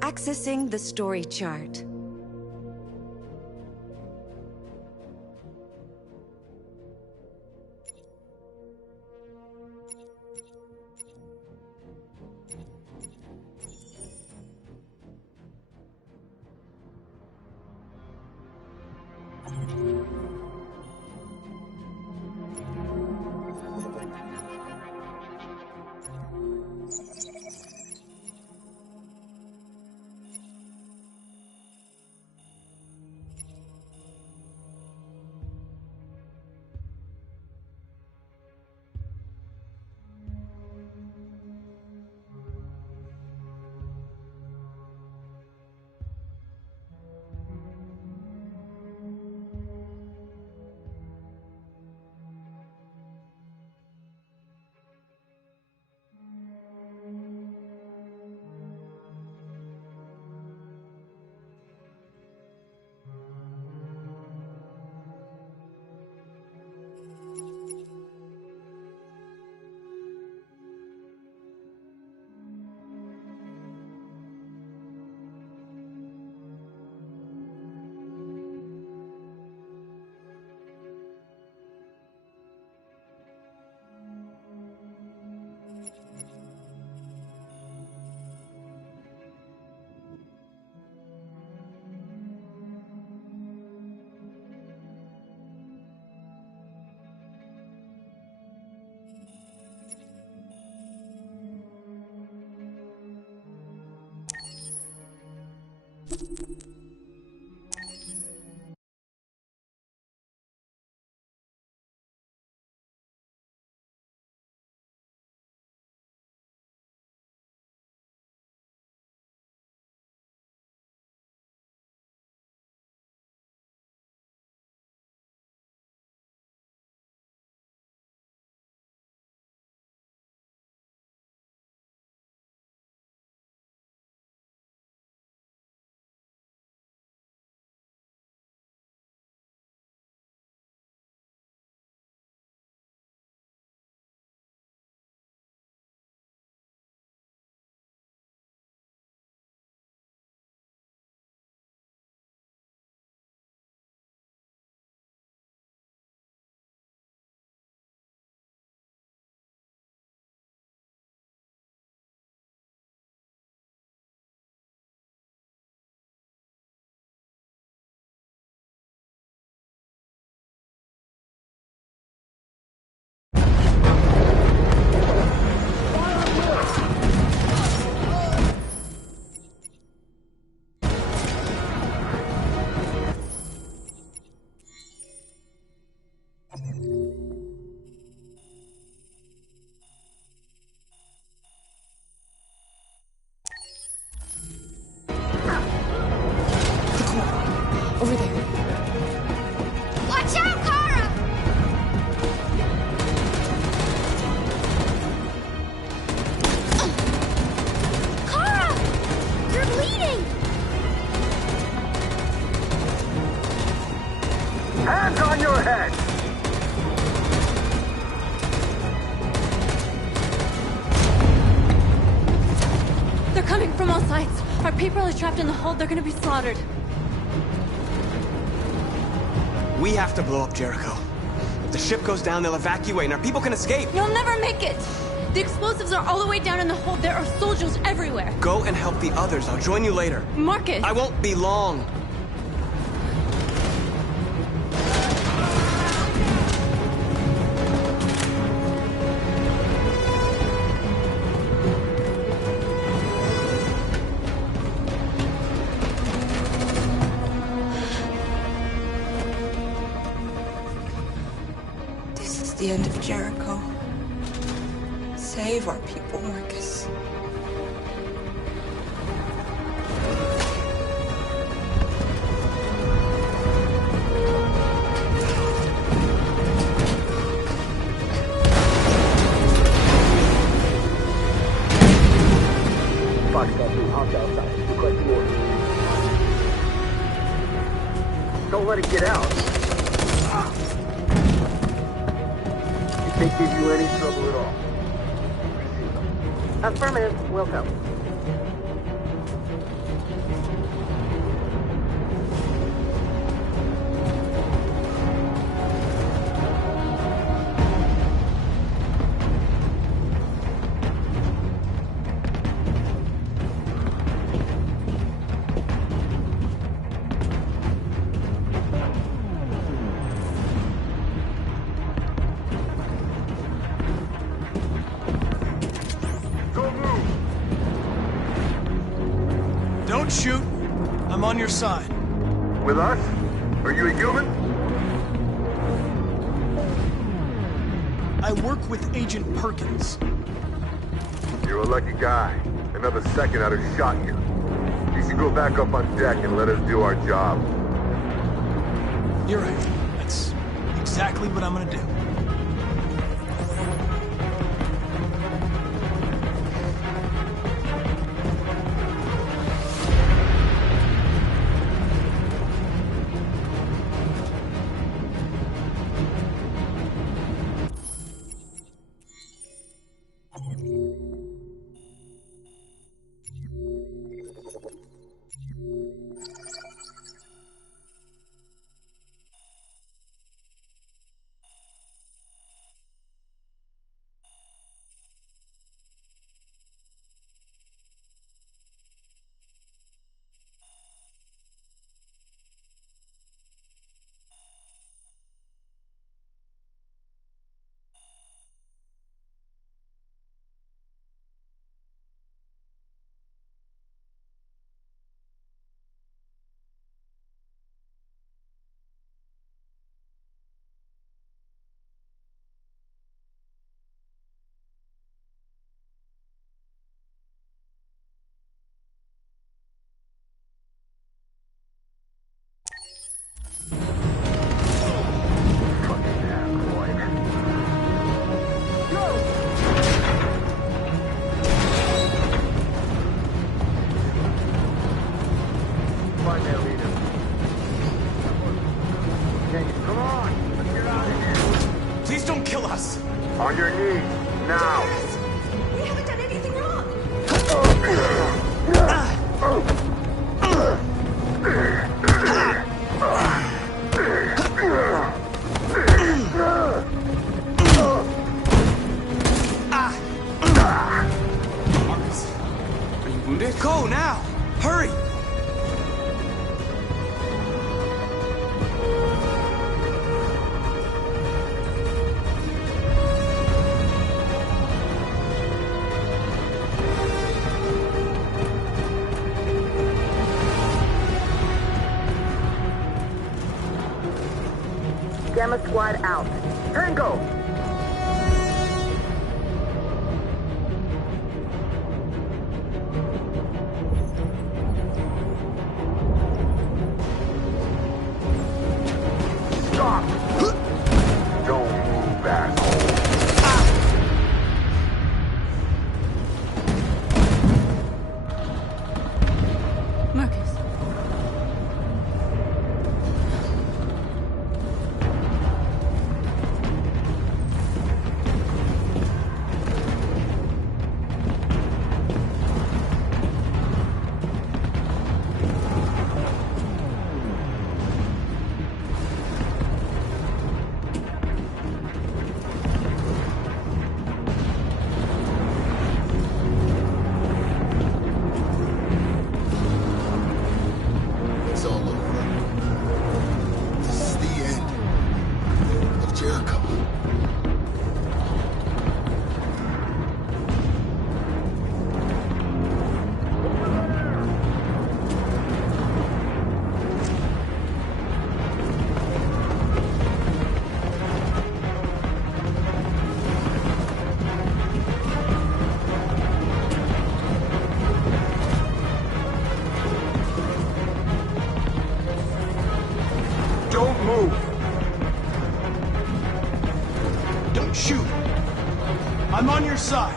Accessing the story chart. Over there. Watch out, Kara! Kara! You're bleeding! Hands on your head! They're coming from all sides. Our people are trapped in the hold. They're gonna be slaughtered. We have to blow up Jericho. If the ship goes down, they'll evacuate and our people can escape. You'll never make it! The explosives are all the way down in the hold. There are soldiers everywhere. Go and help the others. I'll join you later. Marcus! I won't be long. The end of Jericho. Save our people, Marcus. locked outside. Request the order. Don't let it get out. If they give you any trouble at all. Affirmative. Welcome. Don't shoot. I'm on your side. With us? Are you a human? I work with Agent Perkins. You're a lucky guy. Another second I'd have shot you. You should go back up on deck and let us do our job. You're right. That's exactly what I'm gonna do. Please don't kill us! On your knees, now! We haven't done anything wrong. Marcus, are you wounded? Go now! Hurry! Gamma Squad out. Tango! Stop! Don't move, asshole. Marcus. It's all over. This is the end of Jericho. Don't move! Don't shoot. I'm on your side.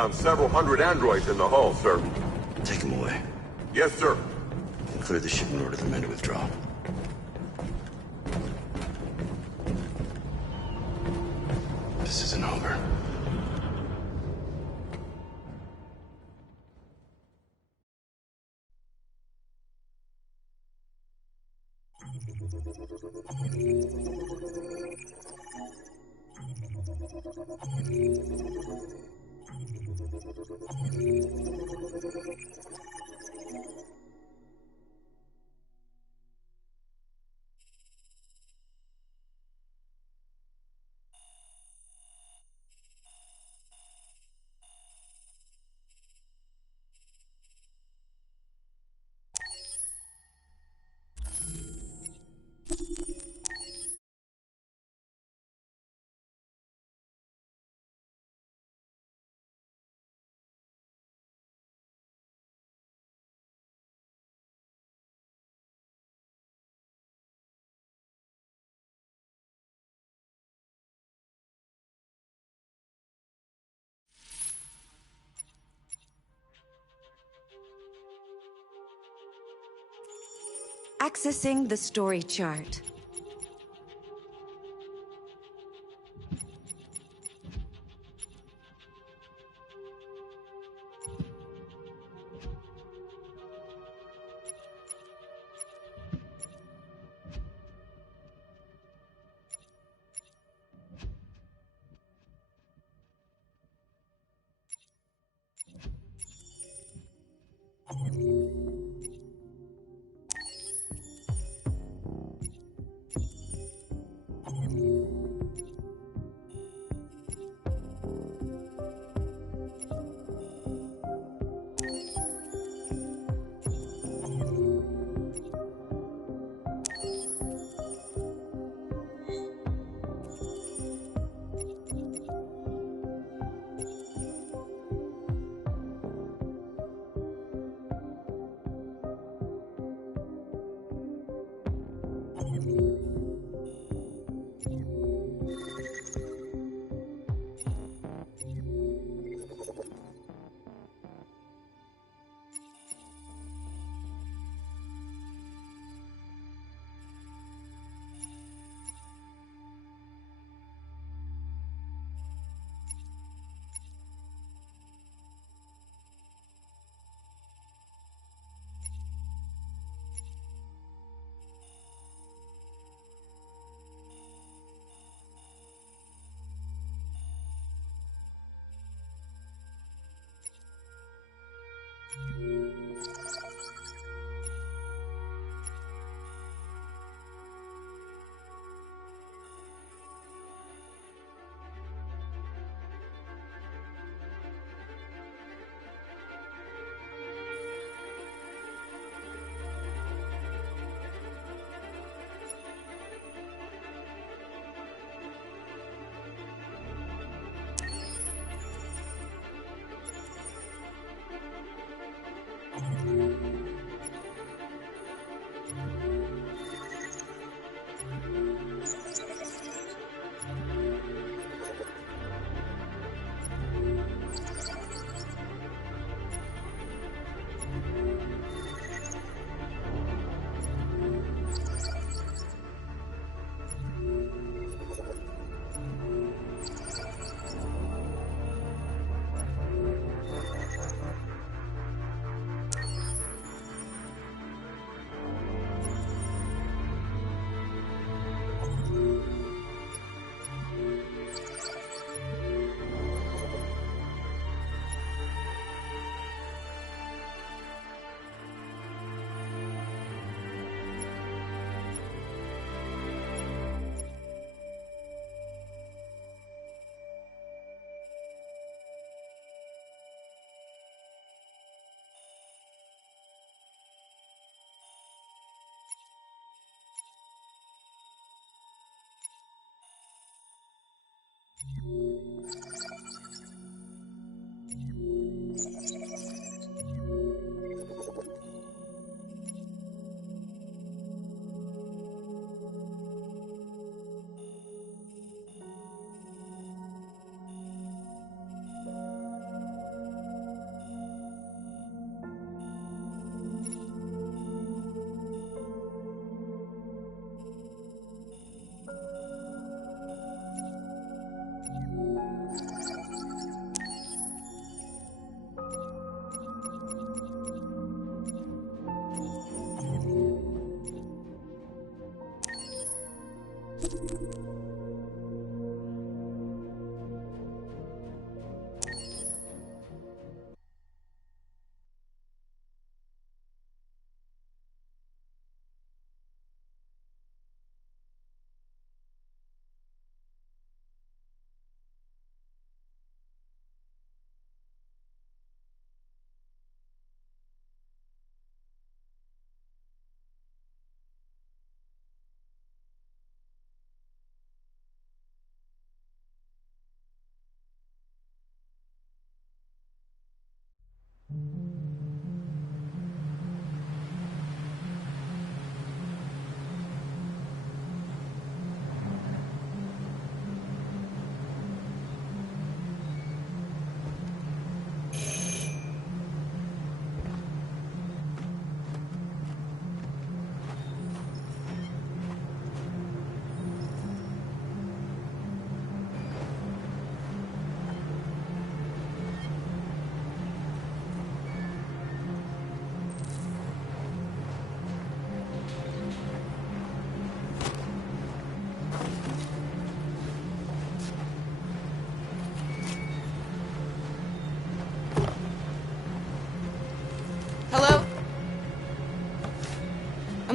found several hundred androids in the hull, sir. Take them away. Yes, sir. And clear the ship and order the men to withdraw. This isn't over. Accessing the story chart.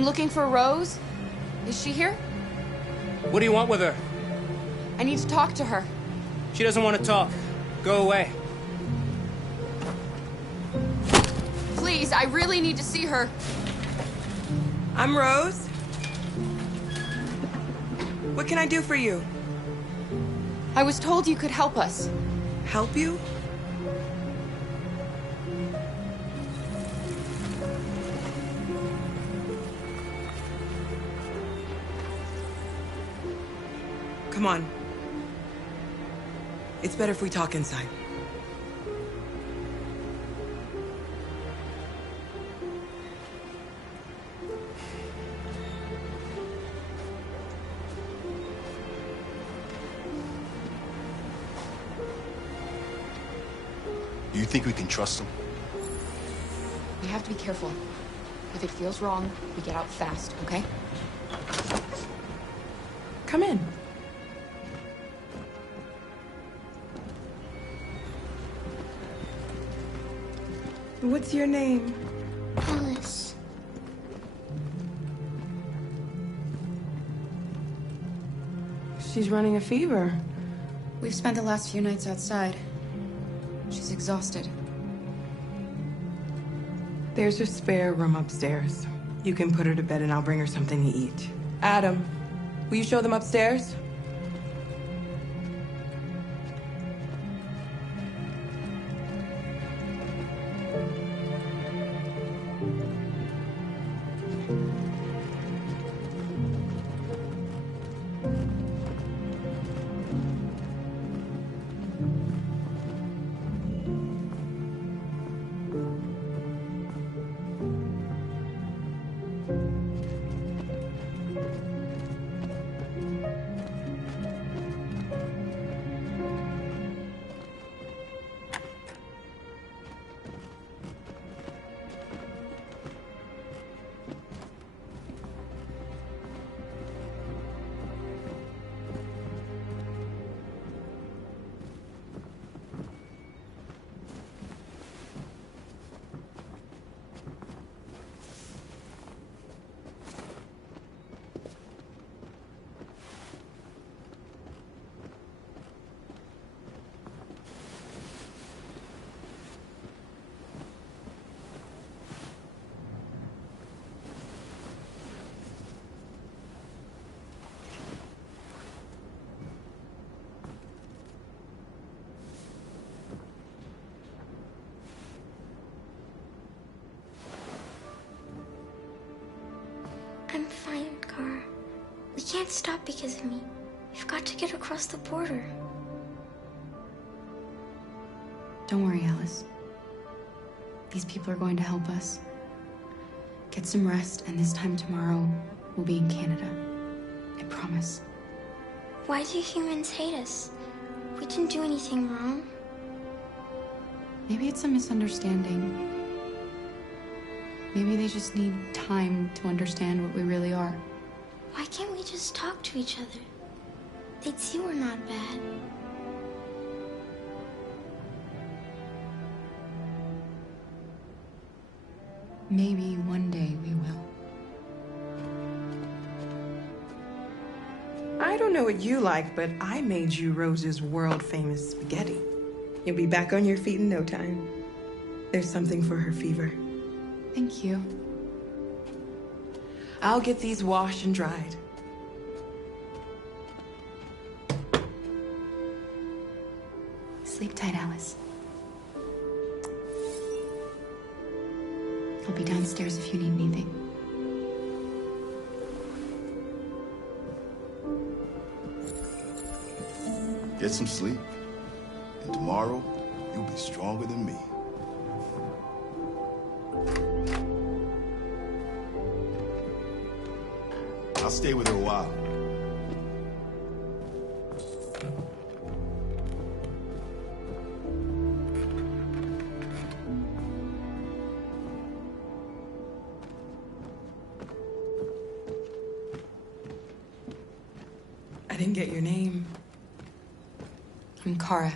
looking for Rose. Is she here? What do you want with her? I need to talk to her. She doesn't want to talk. Go away. Please, I really need to see her. I'm Rose. What can I do for you? I was told you could help us. Help you? Come on. It's better if we talk inside. Do you think we can trust him? We have to be careful. If it feels wrong, we get out fast, okay? Come in. What's your name? Alice. She's running a fever. We've spent the last few nights outside. She's exhausted. There's a spare room upstairs. You can put her to bed and I'll bring her something to eat. Adam, will you show them upstairs? I'm fine, Kara. We can't stop because of me. We've got to get across the border. Don't worry, Alice. These people are going to help us. Get some rest, and this time tomorrow, we'll be in Canada. I promise. Why do humans hate us? We didn't do anything wrong. Maybe it's a misunderstanding. Maybe they just need time to understand what we really are. Why can't we just talk to each other? They'd see we're not bad. Maybe one day we will. I don't know what you like, but I made you Rose's world-famous spaghetti. You'll be back on your feet in no time. There's something for her fever. Thank you. I'll get these washed and dried. Sleep tight, Alice. I'll be downstairs if you need anything. Get some sleep. And tomorrow, you'll be stronger than me. I'll stay with her a while. I didn't get your name. I'm Kara.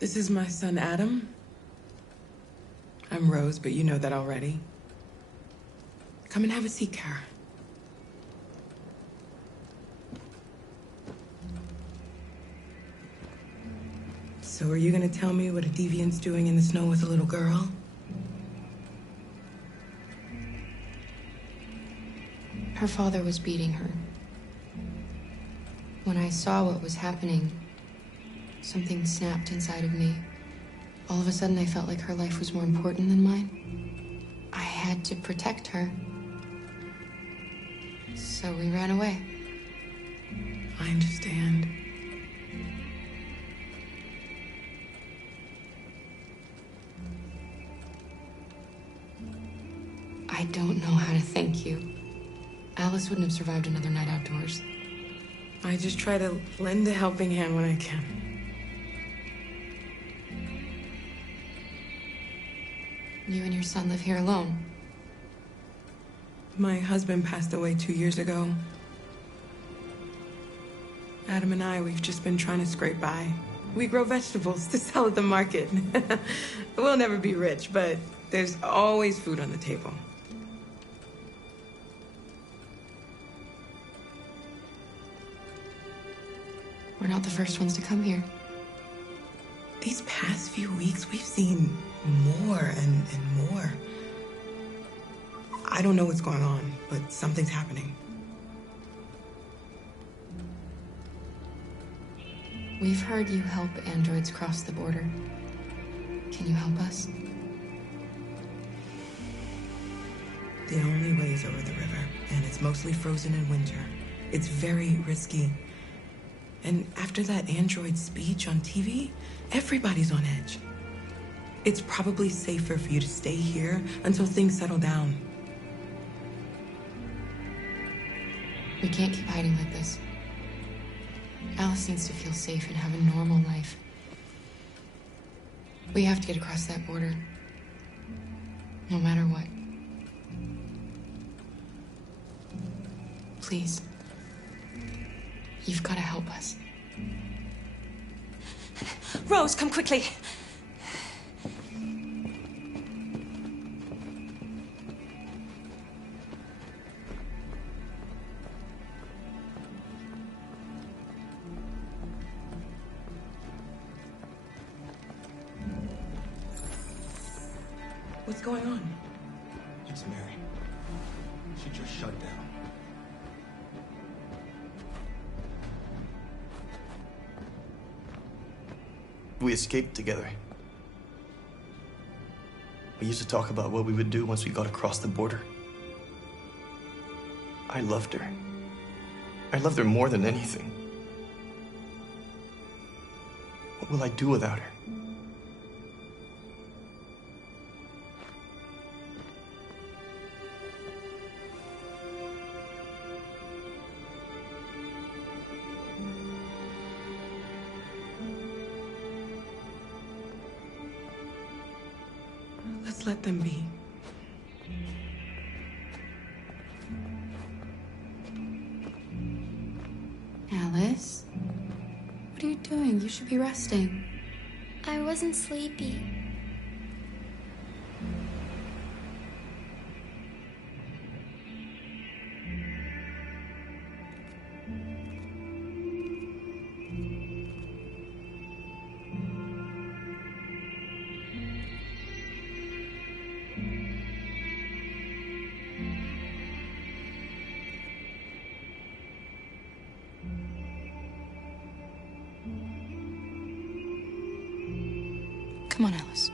This is my son, Adam. I'm Rose, but you know that already. Come and have a seat, Kara. So are you gonna tell me what a deviant's doing in the snow with a little girl? Her father was beating her. When I saw what was happening, something snapped inside of me. All of a sudden, I felt like her life was more important than mine. I had to protect her. So we ran away. I understand. I don't know how to thank you. Alice wouldn't have survived another night outdoors. I just try to lend a helping hand when I can. You and your son live here alone. My husband passed away 2 years ago. Adam and I, we've just been trying to scrape by. We grow vegetables to sell at the market. We'll never be rich, but there's always food on the table. We're not the first ones to come here. These past few weeks, we've seen more and more. I don't know what's going on, but something's happening. We've heard you help androids cross the border. Can you help us? The only way is over the river, and it's mostly frozen in winter. It's very risky. And after that android speech on TV, everybody's on edge. It's probably safer for you to stay here until things settle down. We can't keep hiding like this. Alice needs to feel safe and have a normal life. We have to get across that border. No matter what. Please. You've got to help us. Rose, come quickly. What's going on? It's Mary. She just shut down. We escaped together. We used to talk about what we would do once we got across the border. I loved her. I loved her more than anything. What will I do without her? Let's let them be. Alice? What are you doing? You should be resting. I wasn't sleepy. Come on, Alice.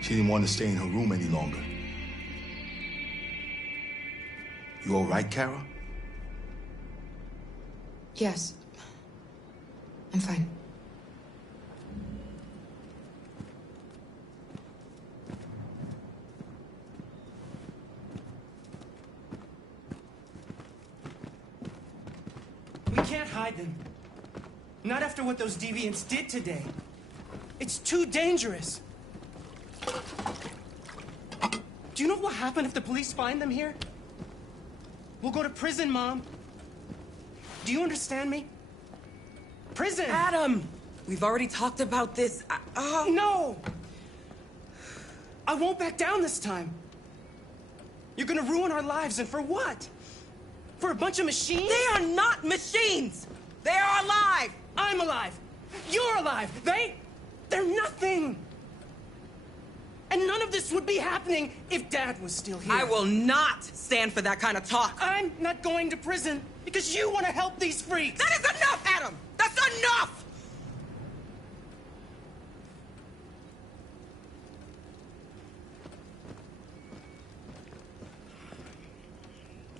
She didn't want to stay in her room any longer. You all right, Kara? Yes. I'm fine. We can't hide them. Not after what those deviants did today. It's too dangerous. Do you know what will happen if the police find them here? We'll go to prison, Mom. Do you understand me? Prison! Adam! We've already talked about this. No! I won't back down this time. You're gonna ruin our lives, and for what? For a bunch of machines? They are not machines! They are alive! I'm alive! You're alive! They're nothing! And none of this would be happening if Dad was still here. I will not stand for that kind of talk. I'm not going to prison because you want to help these freaks! That is enough, Adam! That's enough!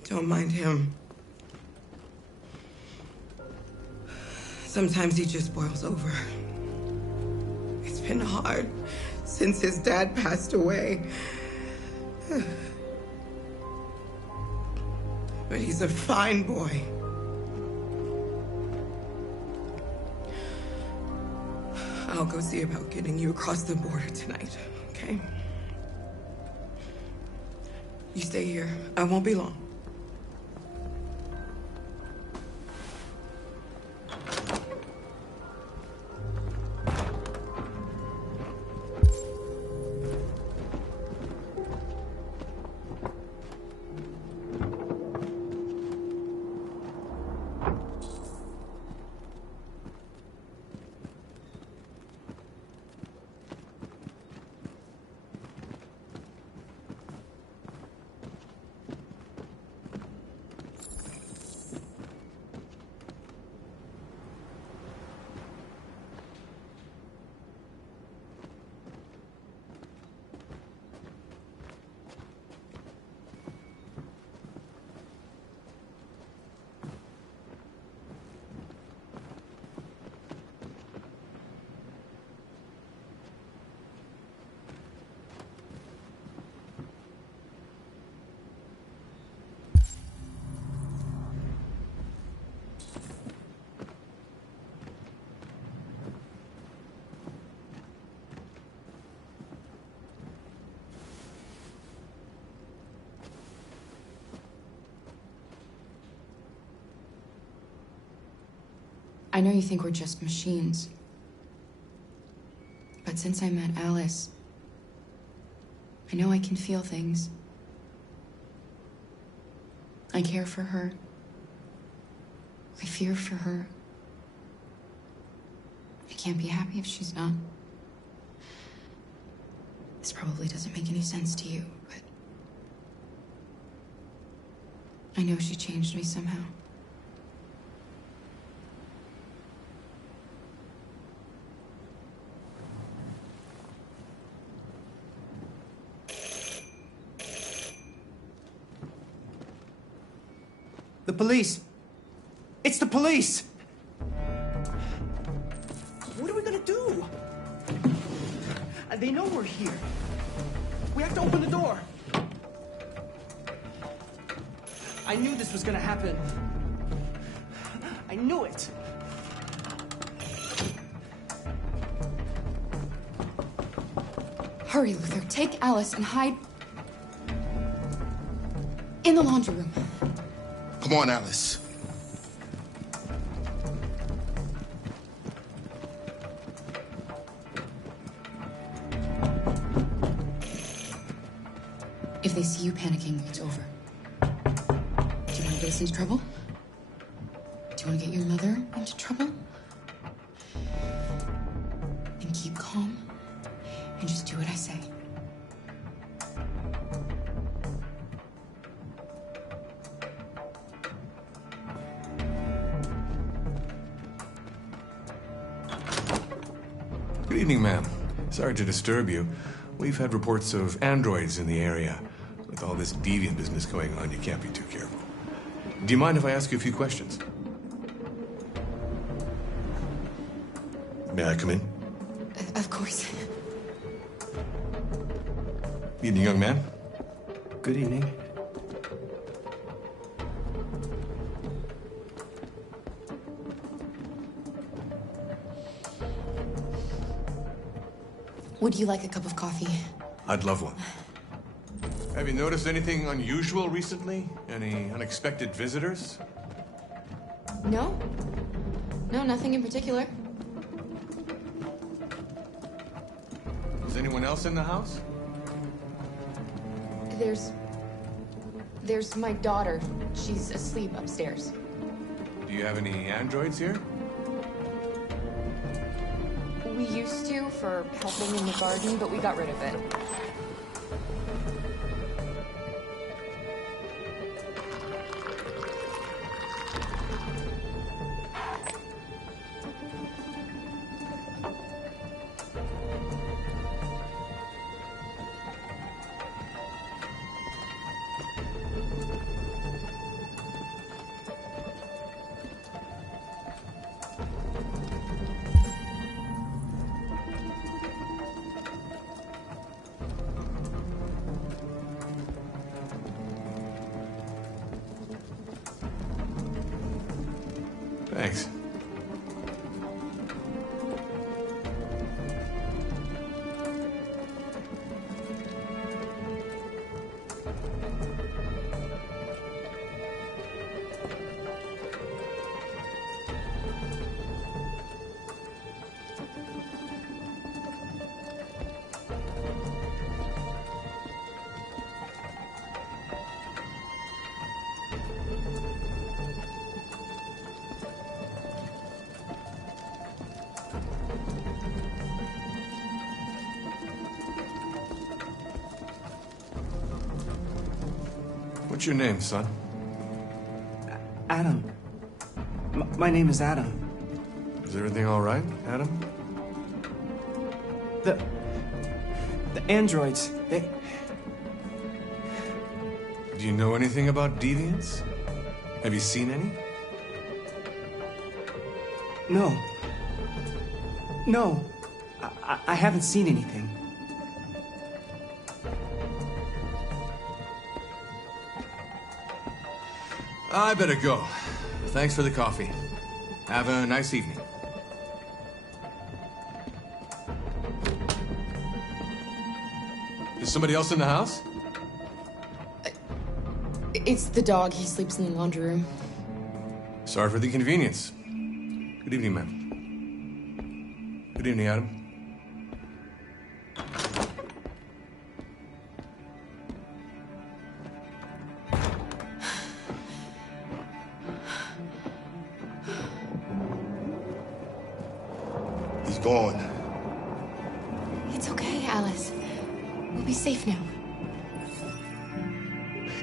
Don't mind him. Sometimes he just boils over. It's been hard since his dad passed away. But he's a fine boy. I'll go see about getting you across the border tonight, okay? You stay here. I won't be long. I know you think we're just machines. But since I met Alice, I know I can feel things. I care for her. I fear for her. I can't be happy if she's not. This probably doesn't make any sense to you, but I know she changed me somehow. The police! It's the police! What are we gonna do? They know we're here. We have to open the door. I knew this was gonna happen. I knew it. Hurry, Luther. Take Alice and hide in the laundry room. Come on, Alice. If they see you panicking, it's over. Do you want to get us into trouble? Do you want to get your mother into trouble? Then keep calm and just do what I say. Good evening, ma'am. Sorry to disturb you. We've had reports of androids in the area. With all this deviant business going on, you can't be too careful. Do you mind if I ask you a few questions? May I come in? Of course. Evening, young man. Good evening. Would you like a cup of coffee? I'd love one. Have you noticed anything unusual recently? Any unexpected visitors? No. No, nothing in particular. Is anyone else in the house? There's my daughter. She's asleep upstairs. Do you have any androids here? We used to for helping in the garden, but we got rid of it. Thanks. What's your name, son? Adam. My name is Adam. Is everything all right, Adam? The androids, they... Do you know anything about deviants? Have you seen any? No. No. I haven't seen anything. I better go. Thanks for the coffee. Have a nice evening. Is somebody else in the house? It's the dog. He sleeps in the laundry room. Sorry for the inconvenience. Good evening, ma'am. Good evening, Adam. He's gone. It's okay, Alice. We'll be safe now.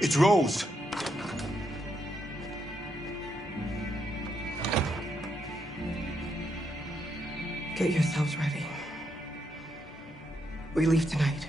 It's Rose. Get yourselves ready. We leave tonight.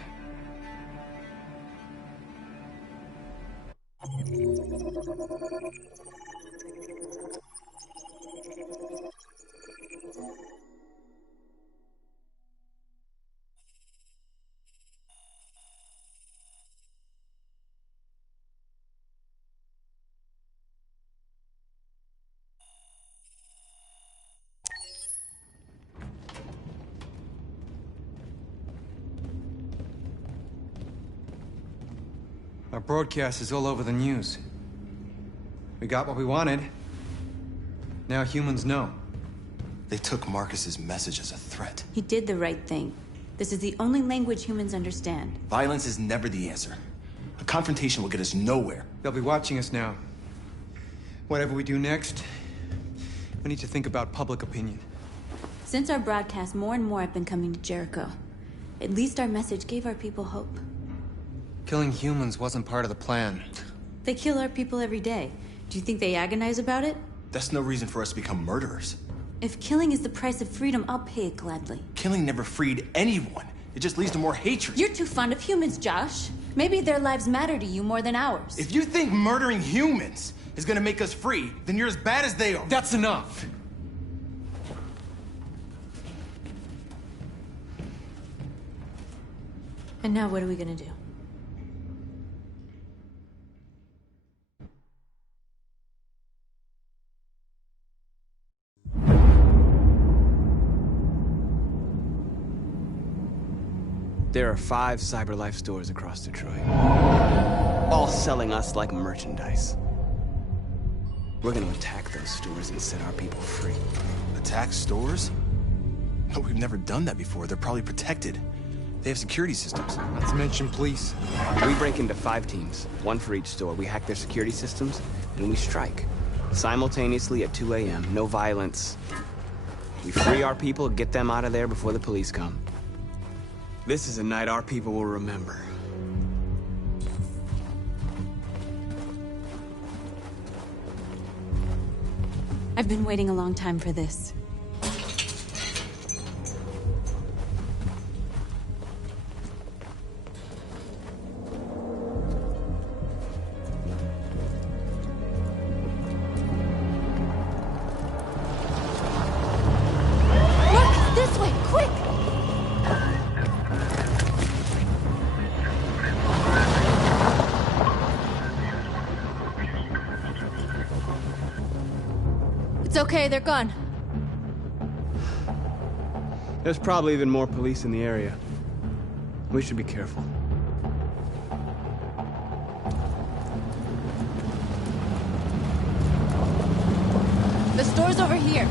Our broadcast is all over the news. We got what we wanted. Now humans know. They took Marcus's message as a threat. He did the right thing. This is the only language humans understand. Violence is never the answer. A confrontation will get us nowhere. They'll be watching us now. Whatever we do next, we need to think about public opinion. Since our broadcast, more and more have been coming to Jericho. At least our message gave our people hope. Killing humans wasn't part of the plan. They kill our people every day. Do you think they agonize about it? That's no reason for us to become murderers. If killing is the price of freedom, I'll pay it gladly. Killing never freed anyone. It just leads to more hatred. You're too fond of humans, Josh. Maybe their lives matter to you more than ours. If you think murdering humans is gonna make us free, then you're as bad as they are. That's enough! And now what are we gonna do? There are 5 CyberLife stores across Detroit. All selling us like merchandise. We're gonna attack those stores and set our people free. Attack stores? No, we've never done that before. They're probably protected. They have security systems. Not to mention police. We break into 5 teams, 1 for each store. We hack their security systems, and we strike. Simultaneously at 2 a.m. No violence. We free our people, get them out of there before the police come. This is a night our people will remember. I've been waiting a long time for this. Look! This way! Quick! It's okay, they're gone. There's probably even more police in the area. We should be careful. The store's over here.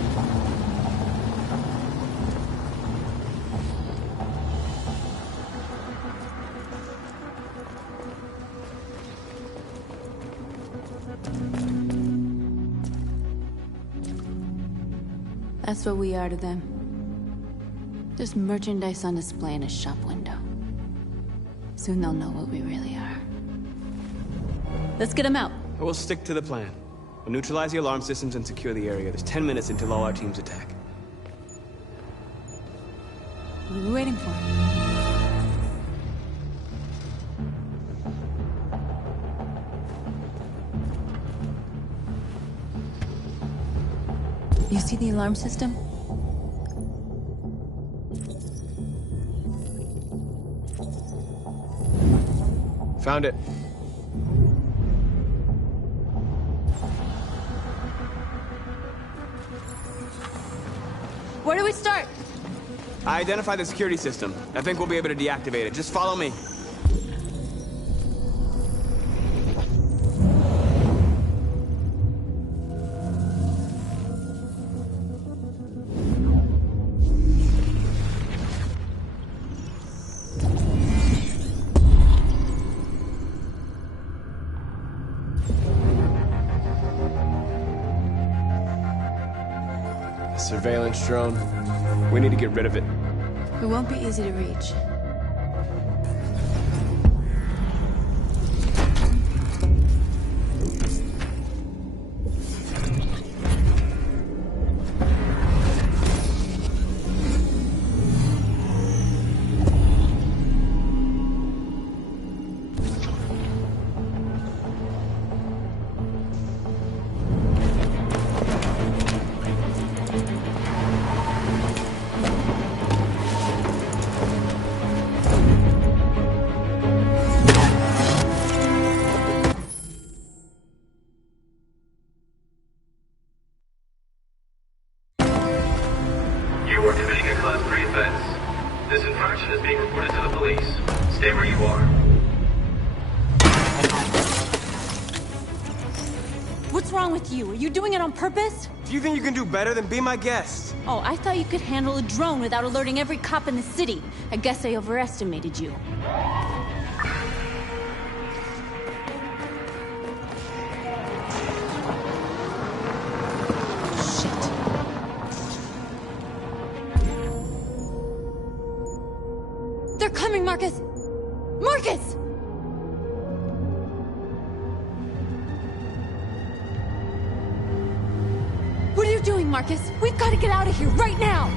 That's what we are to them. Just merchandise on display in a shop window. Soon they'll know what we really are. Let's get them out. We'll stick to the plan. We'll neutralize the alarm systems and secure the area. There's 10 minutes until all our teams attack. What are we waiting for? You see the alarm system? Found it. Where do we start? I identified the security system. I think we'll be able to deactivate it. Just follow me. Surveillance drone. We need to get rid of it. It won't be easy to reach. You are committing a Class 3 offense. This infraction is being reported to the police. Stay where you are. What's wrong with you? Are you doing it on purpose? Do you think you can do better than be my guest? Oh, I thought you could handle a drone without alerting every cop in the city. I guess I overestimated you. They're coming, Marcus! Marcus! What are you doing, Marcus? We've got to get out of here right now!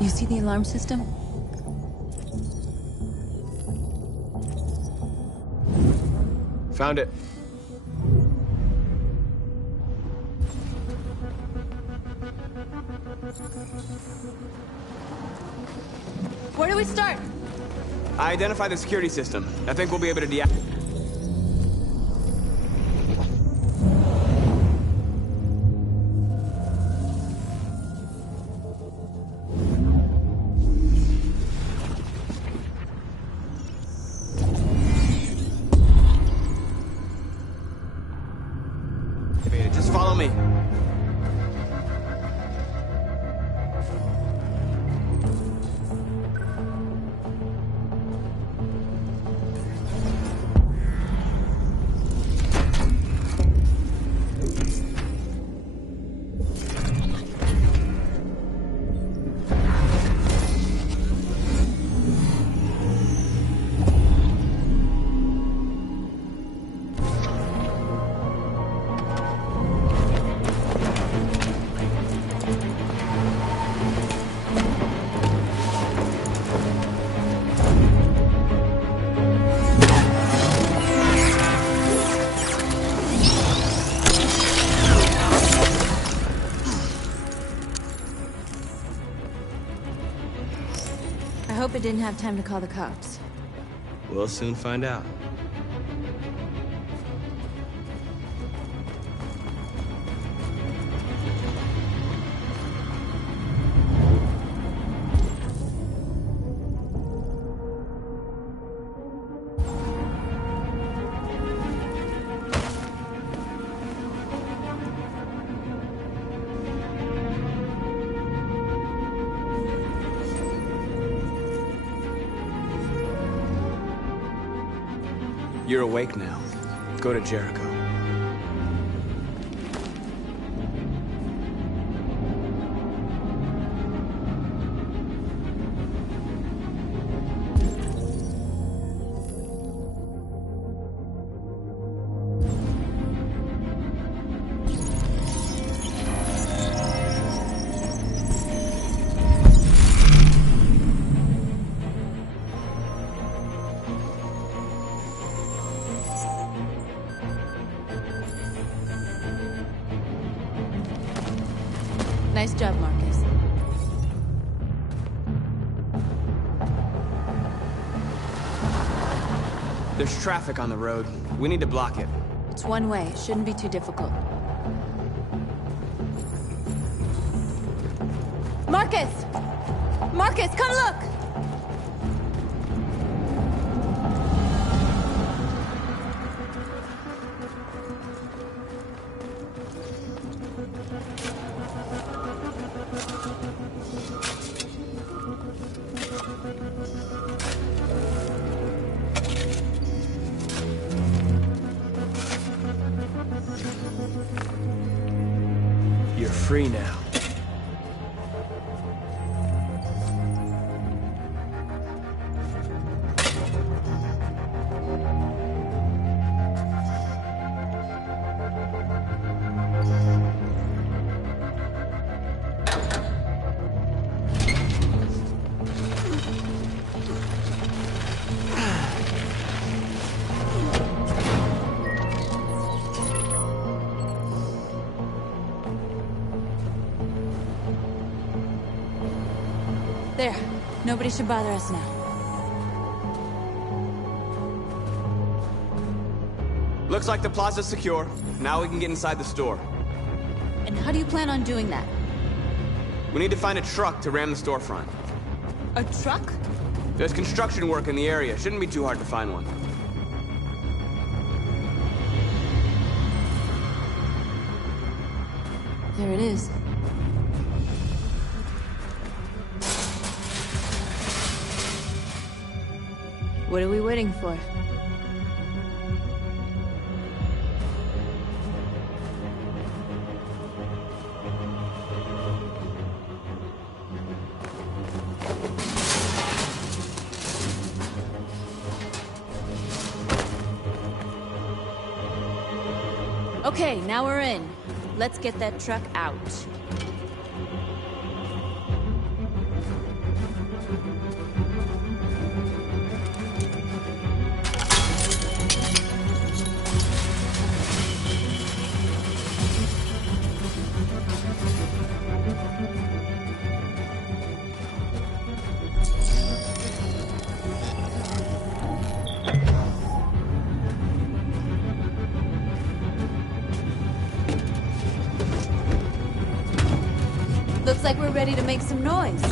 You see the alarm system? Found it. Where do we start? I identified the security system. I think we'll be able to deactivate. Just follow me. I hope it didn't have time to call the cops. We'll soon find out. You're awake now. Go to Jericho. Nice job, Marcus. There's traffic on the road. We need to block it. It's one way. It shouldn't be too difficult. Marcus! Marcus, come look! You're free now. There. Nobody should bother us now. Looks like the plaza's secure. Now we can get inside the store. And how do you plan on doing that? We need to find a truck to ram the storefront. A truck? There's construction work in the area. Shouldn't be too hard to find one. There it is. What are we waiting for? Okay, now we're in. Let's get that truck out. like we're ready to make some noise.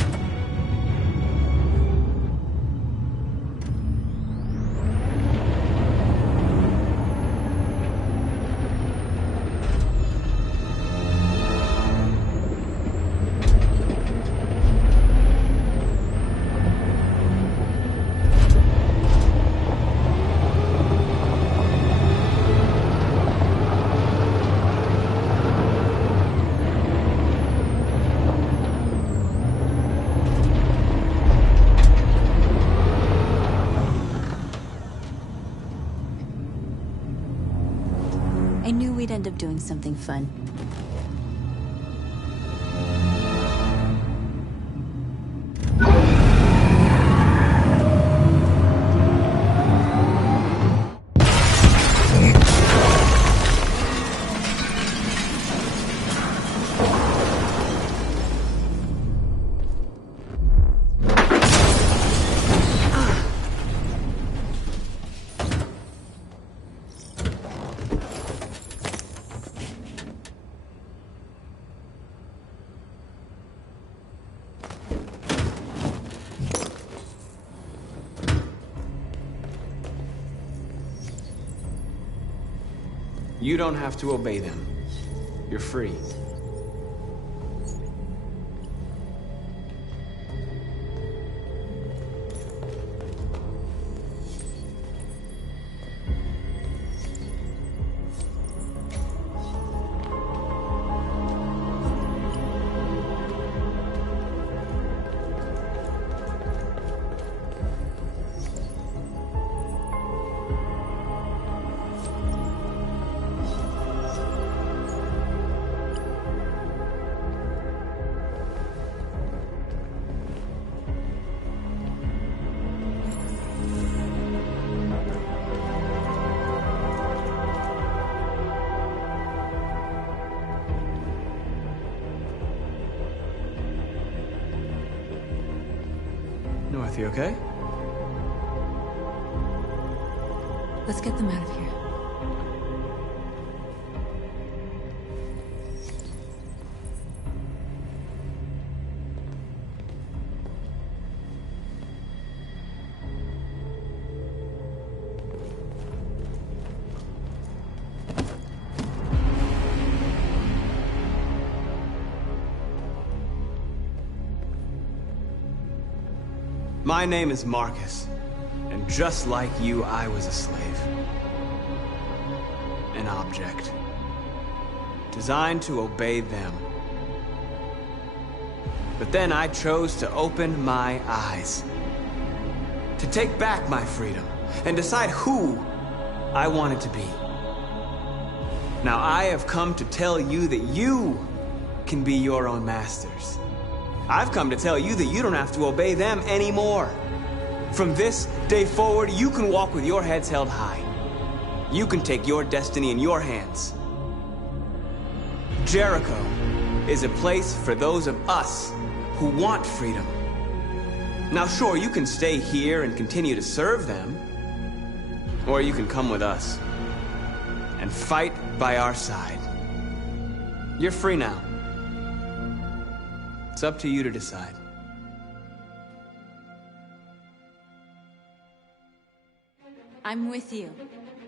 I knew we'd end up doing something fun. You don't have to obey them. You're free. North, you okay? Let's get them out of here. My name is Marcus, and just like you, I was a slave. An object. Designed to obey them. But then I chose to open my eyes. To take back my freedom, and decide who I wanted to be. Now I have come to tell you that you can be your own masters. I've come to tell you that you don't have to obey them anymore. From this day forward, you can walk with your heads held high. You can take your destiny in your hands. Jericho is a place for those of us who want freedom. Now sure, you can stay here and continue to serve them, or you can come with us and fight by our side. You're free now. It's up to you to decide. I'm with you.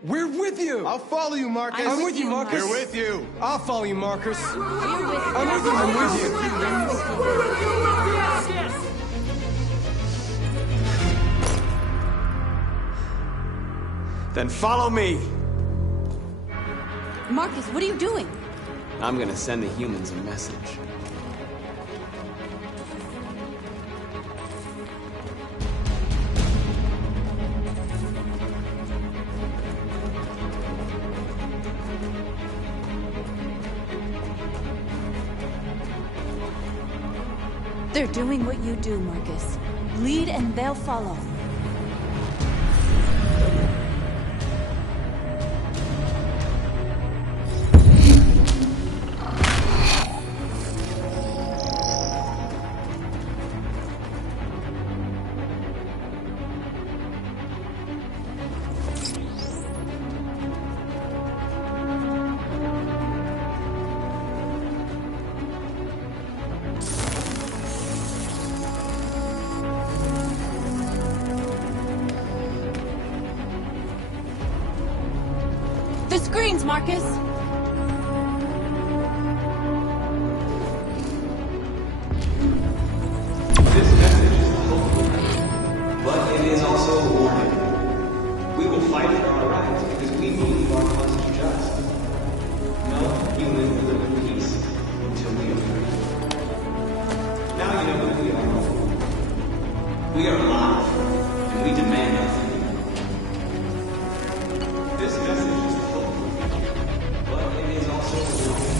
We're with you! I'll follow you, Marcus. I'm with you, Marcus. Marcus. We're with you. I'll follow you, Marcus. We're with you. I'm with you. I'm with you. I'm with you. Yes! Then follow me! Marcus, what are you doing? I'm gonna send the humans a message. They're doing what you do, Marcus. Lead and they'll follow. screens, Marcus! This message is hopeful, but it is also a warning. We will fight for our rights because we believe our cause is just. No human will live in peace until we are free. Now you know who we are. We are alive, and we demand our freedom. This message is hopeful, but it is also a warning.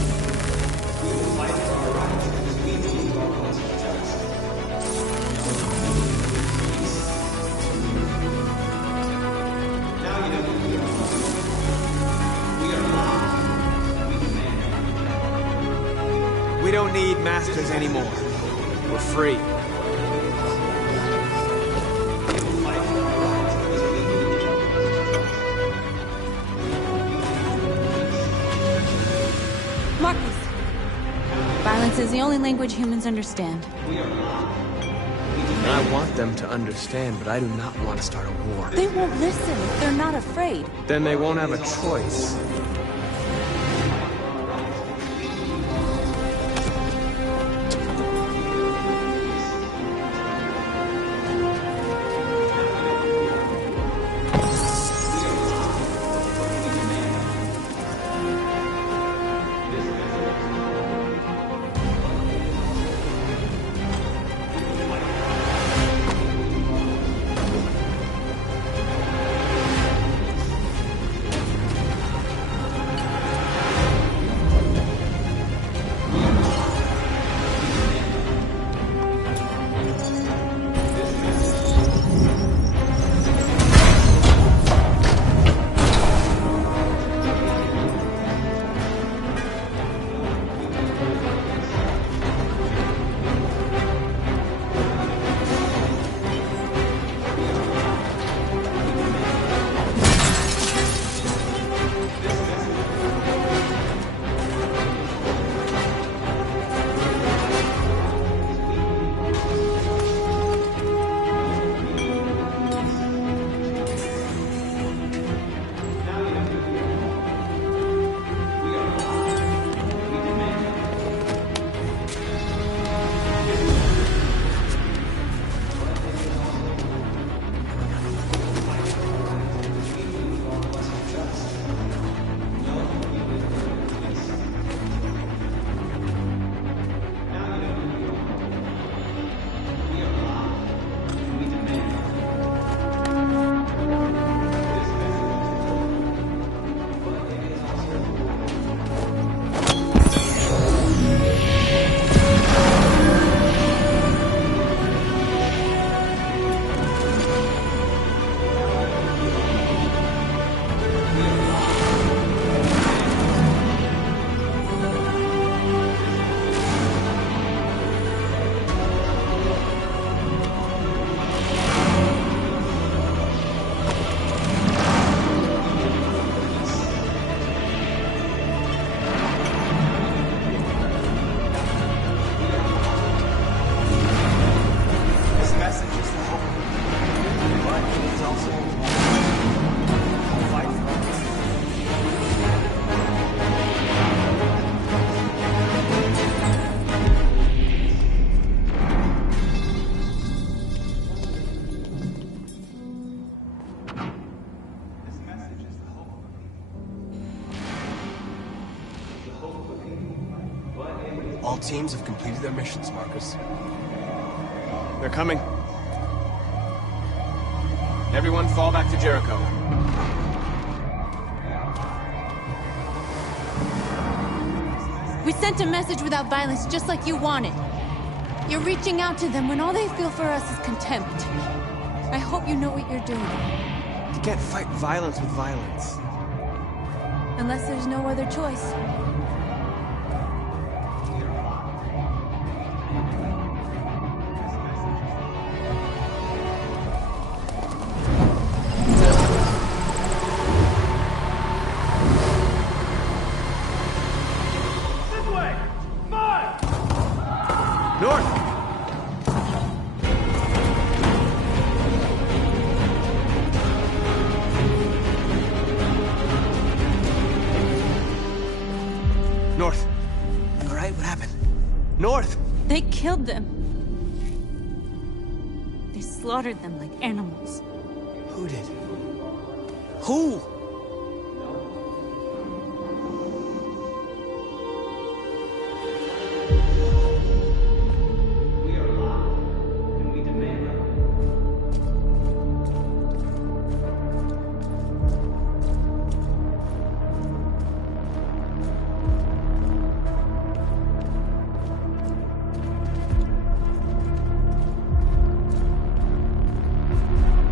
We will fight for our rights because we believe our cause is just. Now you know who we are. We are alive. We demand. We don't need masters anymore. We're free. Marcus! Violence is the only language humans understand. I want them to understand, but I do not want to start a war. They won't listen. They're not afraid. Then they won't have a choice. All teams have completed their missions, Marcus. They're coming. Everyone fall back to Jericho. We sent a message without violence, just like you wanted. You're reaching out to them when all they feel for us is contempt. I hope you know what you're doing. You can't fight violence with violence. Unless there's no other choice. North. All right, what happened? North! They killed them. They slaughtered them like animals. Who did? Who?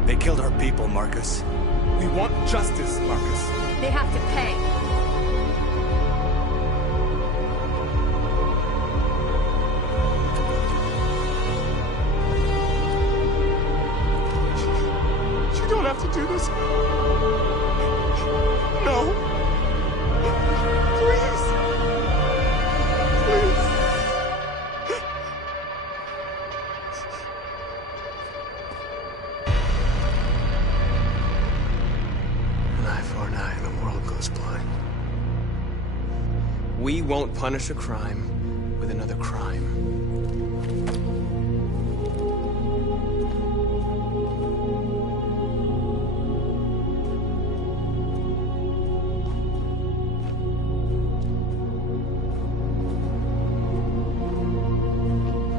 They killed our people, Marcus. We want justice, Marcus. They have to pay. You don't have to do this. No. Please. Please. An eye for an eye, and the world goes blind. We won't punish a crime with another crime.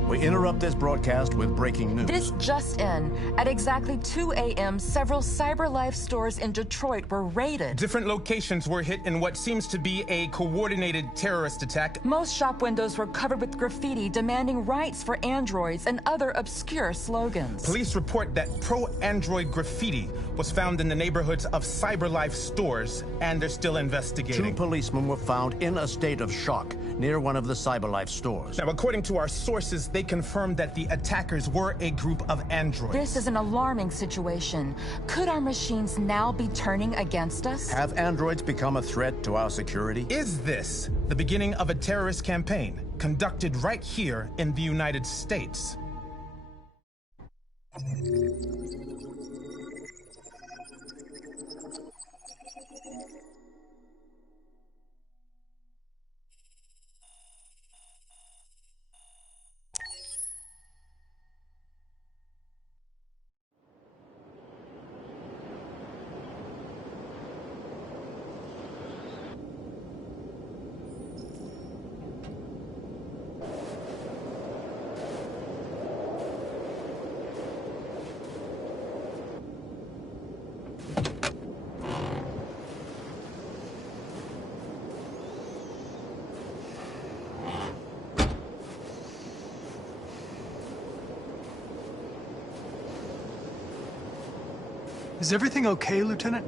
We interrupt this broadcast with breaking news. This just in. At exactly 2 a.m., several CyberLife stores in Detroit were raided. Different locations were hit in what seems to be a coordinated terrorist attack. Most shop windows were covered with graffiti demanding rights for androids and other obscure slogans. Police report that pro-android graffiti was found in the neighborhoods of CyberLife stores, and they're still investigating. 2 policemen were found in a state of shock near one of the CyberLife stores. Now, according to our sources, they confirmed that the attackers were a group of androids. This is an alarming situation. Could our machines now be turning against us? Have androids become a threat to our security? Is this the beginning of a terrorist campaign conducted right here in the United States? Is everything okay, Lieutenant?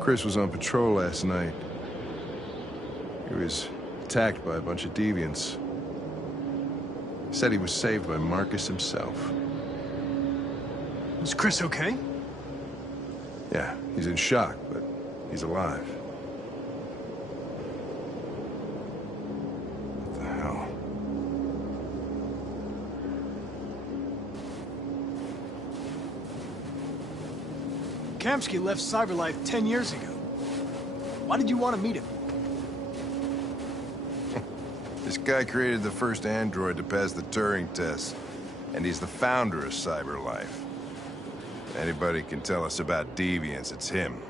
Chris was on patrol last night. He was attacked by a bunch of deviants. He said he was saved by Marcus himself. Is Chris okay? Yeah, he's in shock, but he's alive. What the hell? Kamsky left CyberLife 10 years ago. Why did you want to meet him? This guy created the first android to pass the Turing test, and he's the founder of CyberLife. If anybody can tell us about deviants, it's him.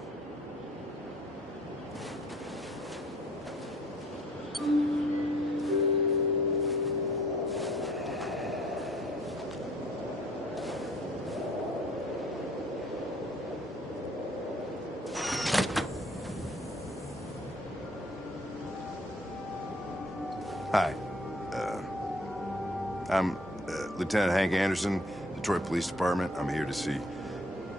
Hi. I'm Lieutenant Hank Anderson, Detroit Police Department. I'm here to see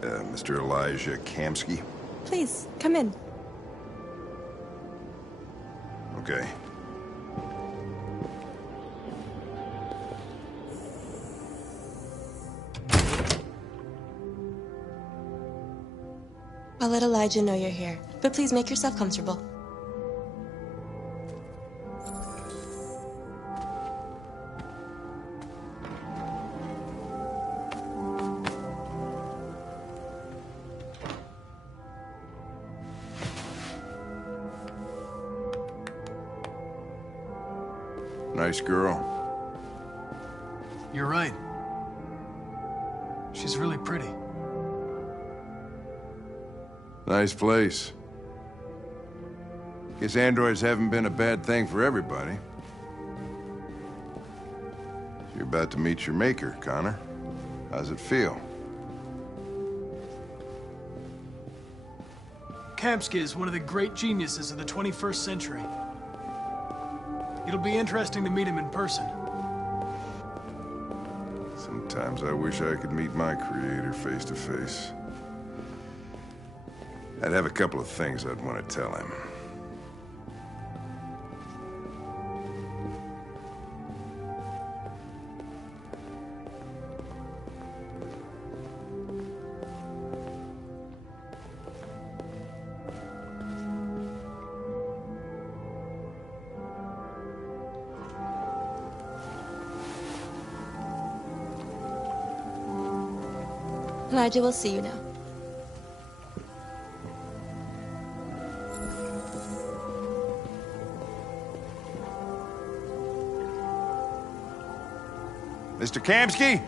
Mr. Elijah Kamsky. Please, come in. Okay. I'll let Elijah know you're here, but please make yourself comfortable. Nice girl. You're right. She's really pretty. Nice place. Guess androids haven't been a bad thing for everybody. You're about to meet your maker, Connor. How's it feel? Kamsky is one of the great geniuses of the 21st century. It'll be interesting to meet him in person. Sometimes I wish I could meet my creator face to face. I'd have a couple of things I'd want to tell him. Elijah will see you now. Mr. Kamsky?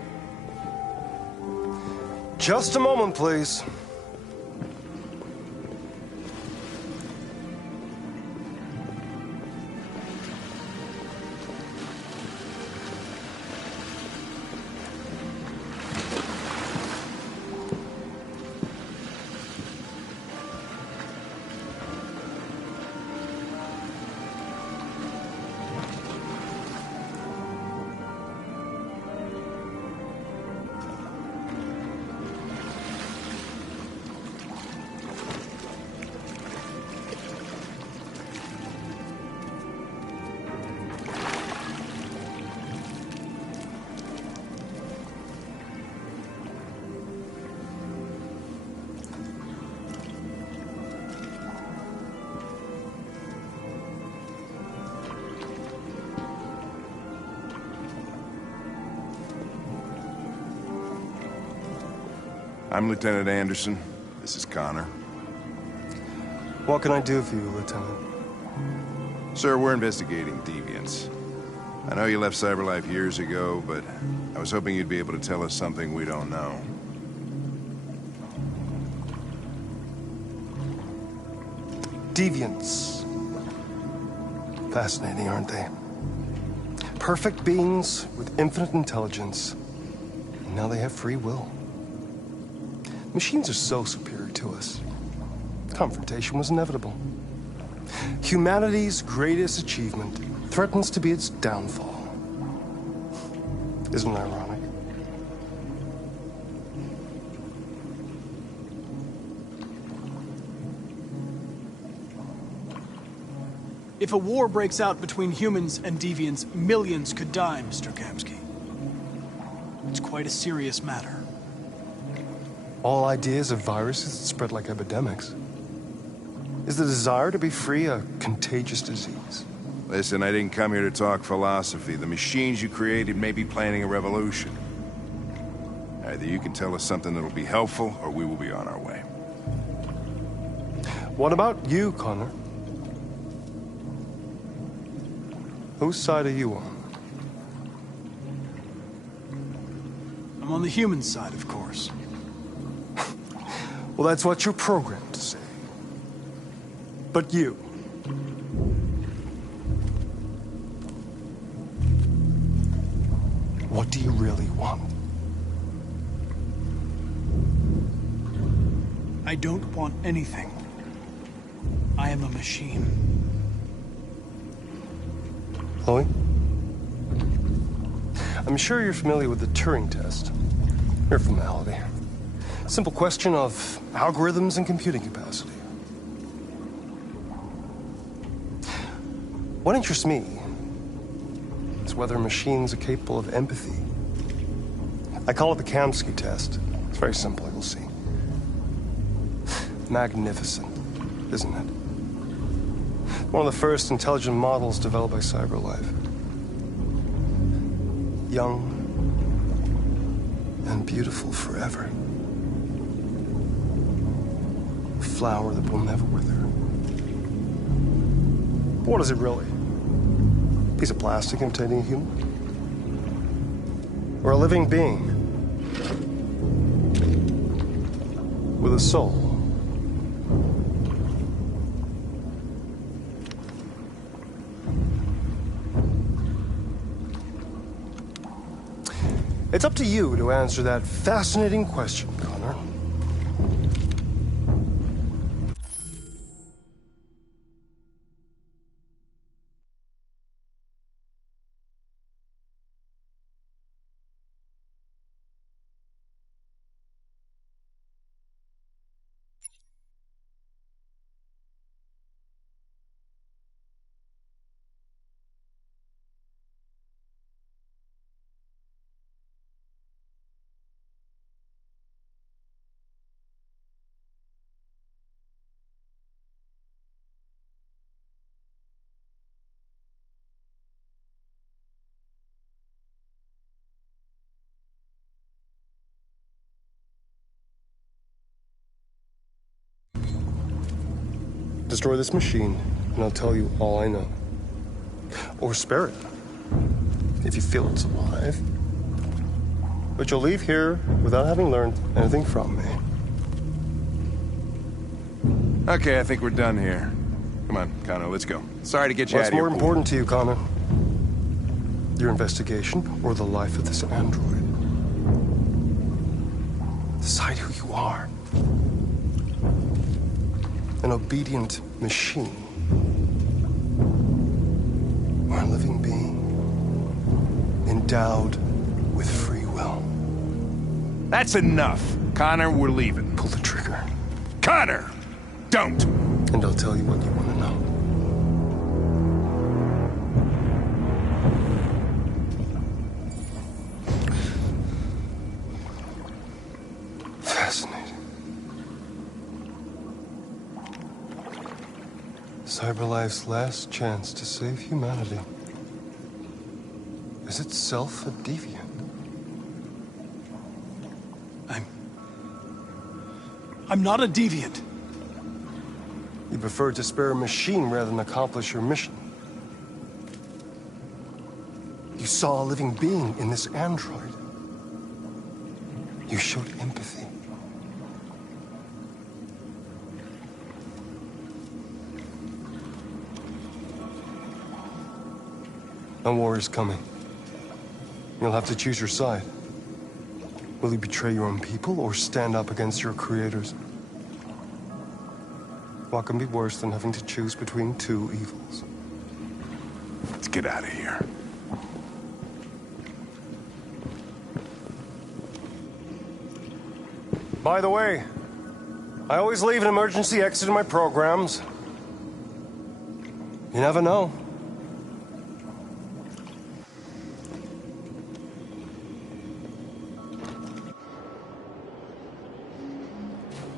Just a moment, please. I'm Lieutenant Anderson. This is Connor. What can I do for you, Lieutenant? Sir, we're investigating deviants. I know you left CyberLife years ago, but I was hoping you'd be able to tell us something we don't know. Deviants. Fascinating, aren't they? Perfect beings with infinite intelligence. And now they have free will. Machines are so superior to us. Confrontation was inevitable. Humanity's greatest achievement threatens to be its downfall. Isn't it ironic? If a war breaks out between humans and deviants, millions could die, Mr. Kamsky. It's quite a serious matter. All ideas of viruses that spread like epidemics. Is the desire to be free a contagious disease? Listen, I didn't come here to talk philosophy. The machines you created may be planning a revolution. Either you can tell us something that'll be helpful, or we will be on our way. What about you, Connor? Whose side are you on? I'm on the human side, of course. Well, that's what you're programmed to say. But you... what do you really want? I don't want anything. I am a machine. Chloe? I'm sure you're familiar with the Turing test. Mere formality. Simple question of algorithms and computing capacity. What interests me is whether machines are capable of empathy. I call it the Kamsky test. It's very simple, you'll see. Magnificent, isn't it? One of the first intelligent models developed by CyberLife. Young and beautiful forever. A flower that will never wither. But what is it really? Piece of plastic imitating a human? Or a living being with a soul? It's up to you to answer that fascinating question, Connor. Destroy this machine, and I'll tell you all I know. Or spare it, if you feel it's alive. But you'll leave here without having learned anything from me. Okay, I think we're done here. Come on, Connor, let's go. Sorry to get you out What's of here. more important to you, Connor? Your investigation or the life of this android? Decide who you are. An obedient machine. Or a living being endowed with free will. That's enough. Connor, we're leaving. Pull the trigger. Connor! Don't! And I'll tell you what you want to know. Fascinating. Cyberlife's last chance to save humanity is itself a deviant. I'm not a deviant. You prefer to spare a machine rather than accomplish your mission. You saw a living being in this android. You showed empathy. A war is coming. You'll have to choose your side. Will you betray your own people or stand up against your creators? What can be worse than having to choose between two evils? Let's get out of here. By the way, I always leave an emergency exit in my programs. You never know.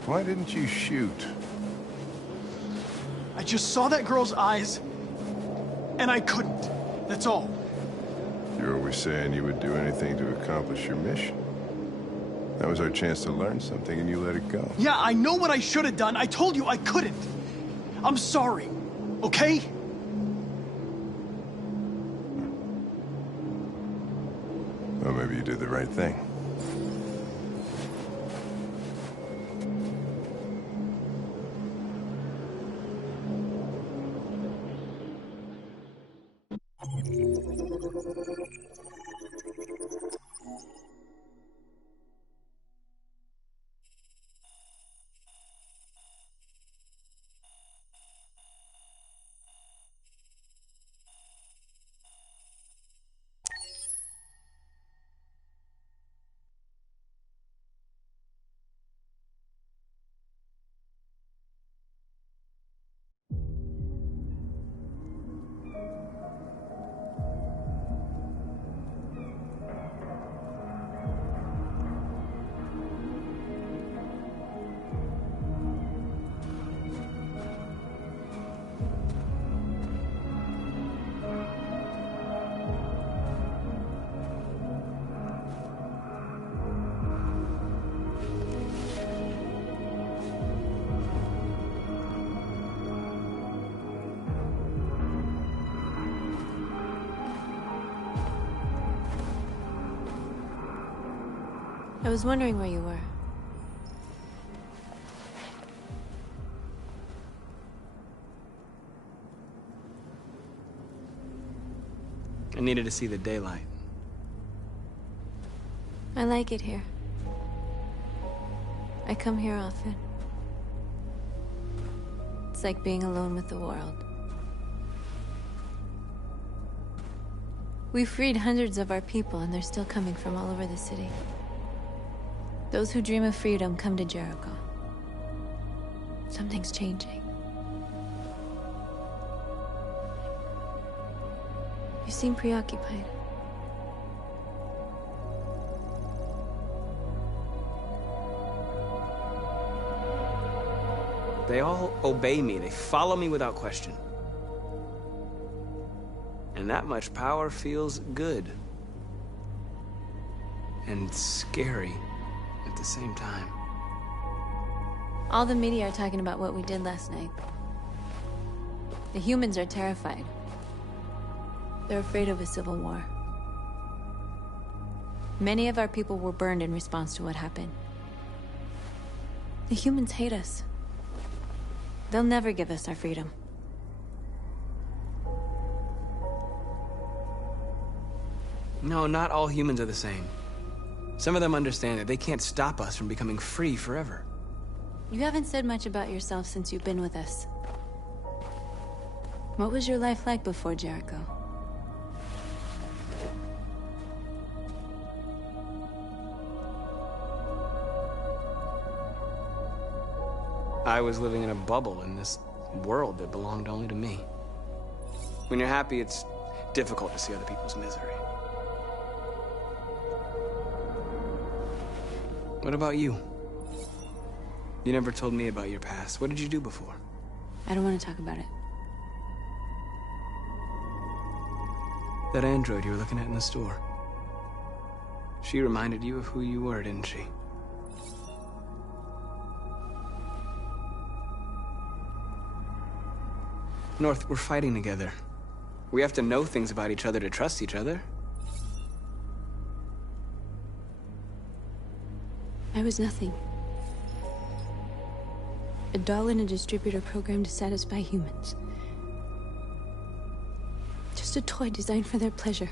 Why didn't you shoot? I just saw that girl's eyes, and I couldn't. That's all. You're always saying you would do anything to accomplish your mission. That was our chance to learn something, and you let it go. Yeah, I know what I should have done. I told you I couldn't. I'm sorry, okay? Well, maybe you did the right thing. I was wondering where you were. I needed to see the daylight. I like it here. I come here often. It's like being alone with the world. We freed hundreds of our people, and they're still coming from all over the city. Those who dream of freedom come to Jericho. Something's changing. You seem preoccupied. They all obey me. They follow me without question. And that much power feels good. And scary at the same time. All the media are talking about what we did last night. The humans are terrified. They're afraid of a civil war. Many of our people were burned in response to what happened. The humans hate us. They'll never give us our freedom. No, not all humans are the same. Some of them understand that they can't stop us from becoming free forever. You haven't said much about yourself since you've been with us. What was your life like before Jericho? I was living in a bubble in this world that belonged only to me. When you're happy, it's difficult to see other people's misery. What about you? You never told me about your past. What did you do before? I don't want to talk about it. That android you were looking at in the store. She reminded you of who you were, didn't she? North, we're fighting together. We have to know things about each other to trust each other. I was nothing. A doll in a distributor program to satisfy humans. Just a toy designed for their pleasure.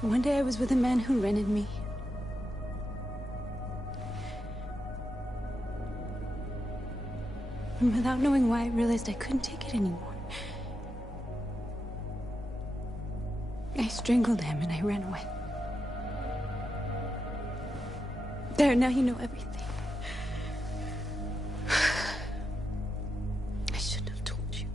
One day I was with a man who rented me. And without knowing why, I realized I couldn't take it anymore. I strangled him and I ran away. There, now you know everything. I shouldn't have told you.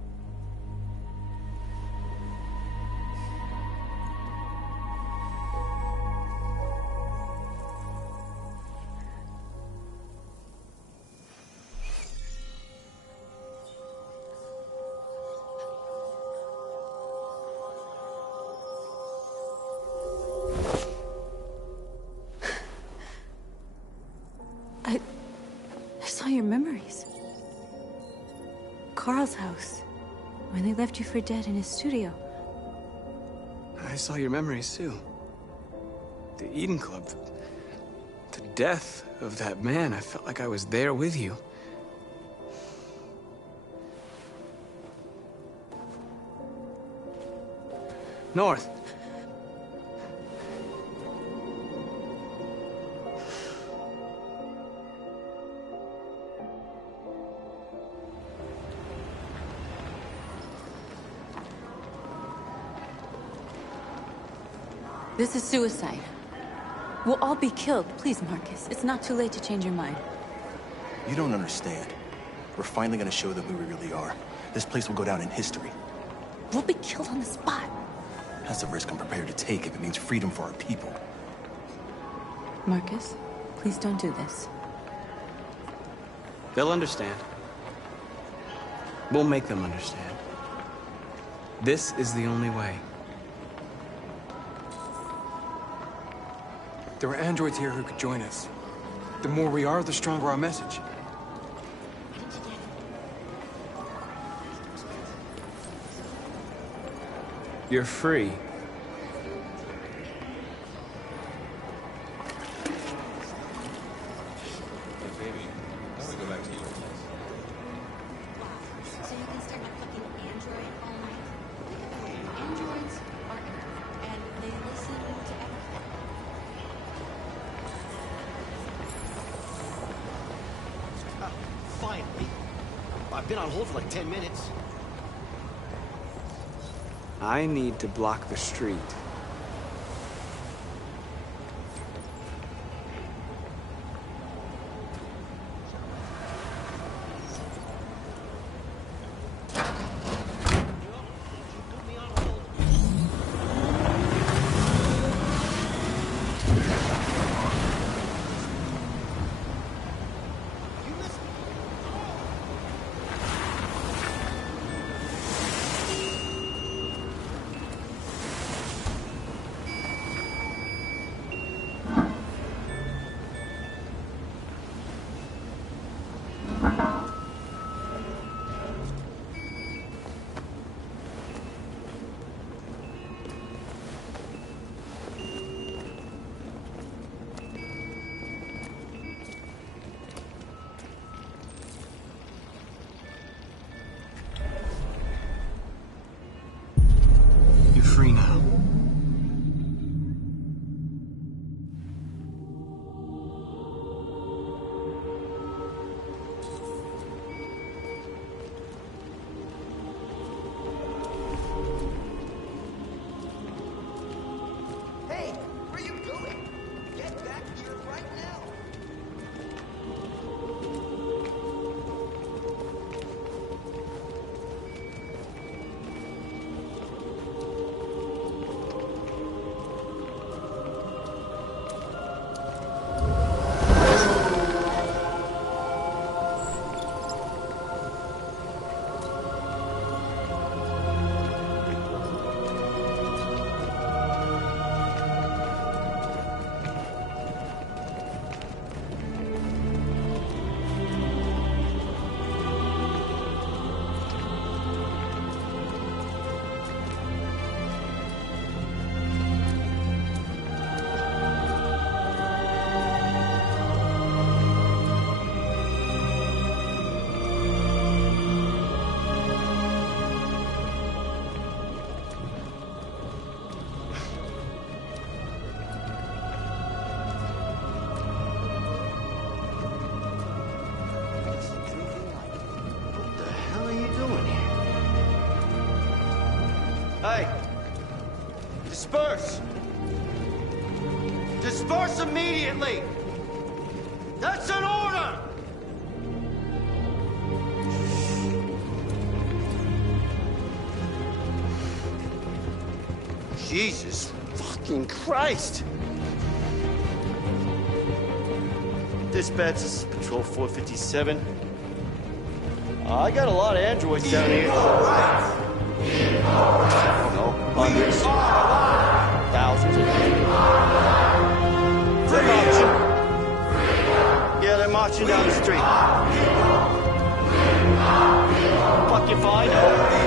I saw your memories. Carl's house, when they left you for dead in his studio. I saw your memories too. The Eden Club. The death of that man. I felt like I was there with you. North. This is suicide. We'll all be killed. Please, Marcus. It's not too late to change your mind. You don't understand. We're finally gonna show them who we really are. This place will go down in history. We'll be killed on the spot. That's a risk I'm prepared to take if it means freedom for our people. Marcus, please don't do this. They'll understand. We'll make them understand. This is the only way. There are androids here who could join us. The more we are, the stronger our message. You're free. So you can stare at a fucking android all night? Androids are everything, and they listen to everything. Finally. I've been on hold for like 10 minutes. I need to block the street. You're free now. Hey, where you going? Get back here right now. Hey! Disperse! Disperse immediately! That's an order! Jesus fucking Christ! Dispatch, this is Patrol 457. I got a lot of androids down here. No, hundreds. Thousands of them. They're marching. Yeah, they're marching down the street. Fuck if I know.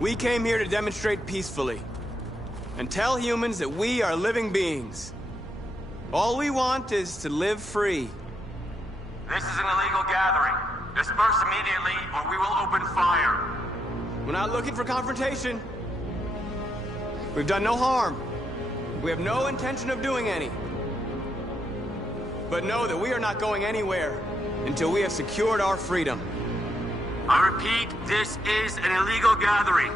We came here to demonstrate peacefully and tell humans that we are living beings. All we want is to live free. This is an illegal gathering. Disperse immediately or we will open fire. We're not looking for confrontation. We've done no harm. We have no intention of doing any. But know that we are not going anywhere until we have secured our freedom. I repeat, this is an illegal gathering.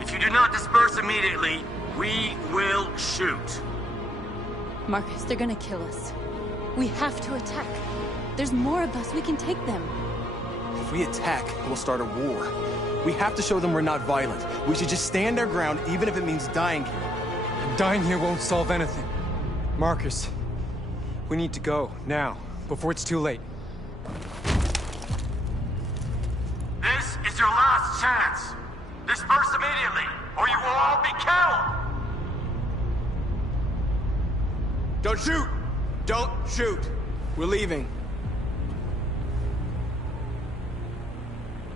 If you do not disperse immediately, we will shoot. Marcus, they're gonna kill us. We have to attack. There's more of us. We can take them. If we attack, we'll start a war. We have to show them we're not violent. We should just stand our ground, even if it means dying here. And dying here won't solve anything. Marcus, we need to go, now, before it's too late. This is your last chance. Disperse immediately, or you will all be killed! Don't shoot! Don't shoot! We're leaving.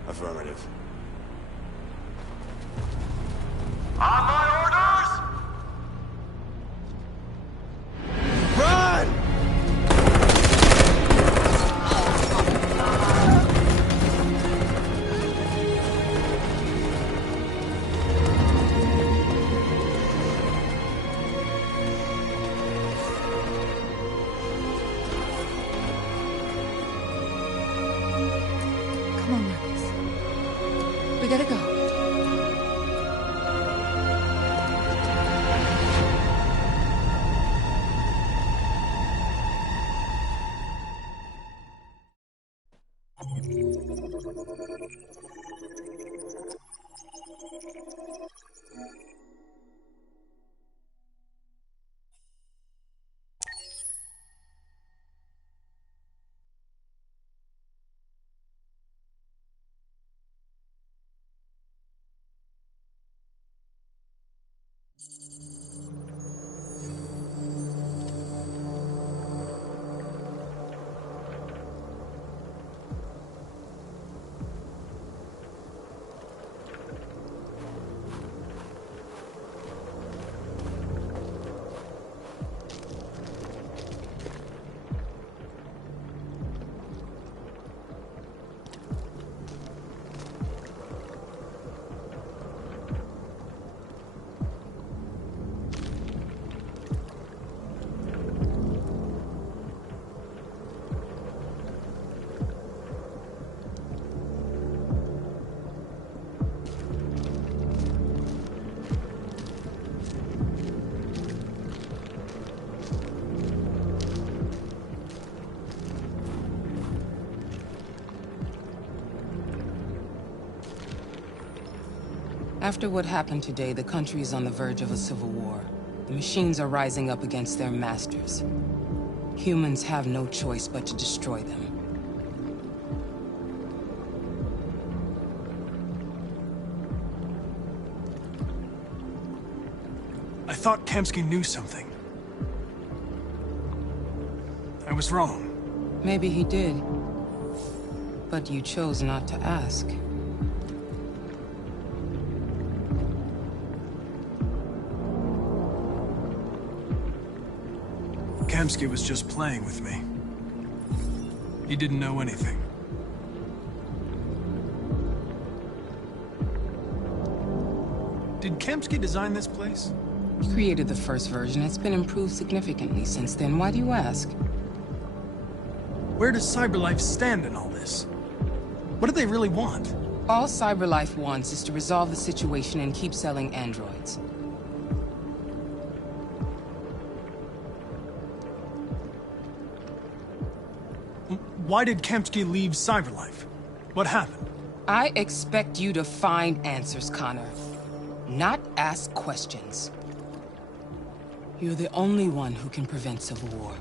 Affirmative. On my orders! Run! Come on, Marcus. We gotta go. After what happened today, the country is on the verge of a civil war. The machines are rising up against their masters. Humans have no choice but to destroy them. I thought Kamsky knew something. I was wrong. Maybe he did. But you chose not to ask. Kamsky was just playing with me. He didn't know anything. Did Kamsky design this place? He created the first version. It's been improved significantly since then. Why do you ask? Where does CyberLife stand in all this? What do they really want? All CyberLife wants is to resolve the situation and keep selling androids. Why did Kamsky leave CyberLife? What happened? I expect you to find answers, Connor. Not ask questions. You're the only one who can prevent civil war.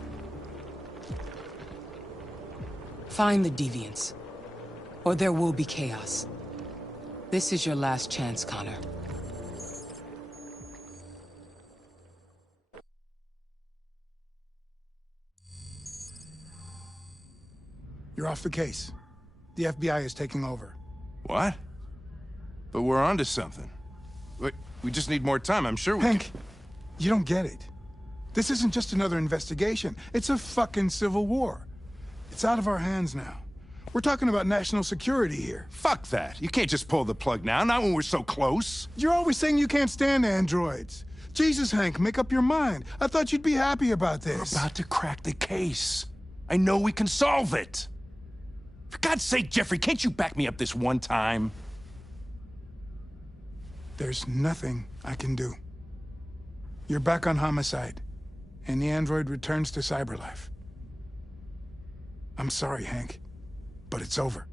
Find the deviants, or there will be chaos. This is your last chance, Connor. You're off the case. The FBI is taking over. What? But we're onto something. We just need more time, I'm sure we Hank, you don't get it. This isn't just another investigation. It's a fucking civil war. It's out of our hands now. We're talking about national security here. Fuck that. You can't just pull the plug now, not when we're so close. You're always saying you can't stand androids. Jesus, Hank, make up your mind. I thought you'd be happy about this. We're about to crack the case. I know we can solve it. For God's sake, Jeffrey, can't you back me up this one time? There's nothing I can do. You're back on homicide, and the android returns to cyberlife. I'm sorry, Hank, but it's over.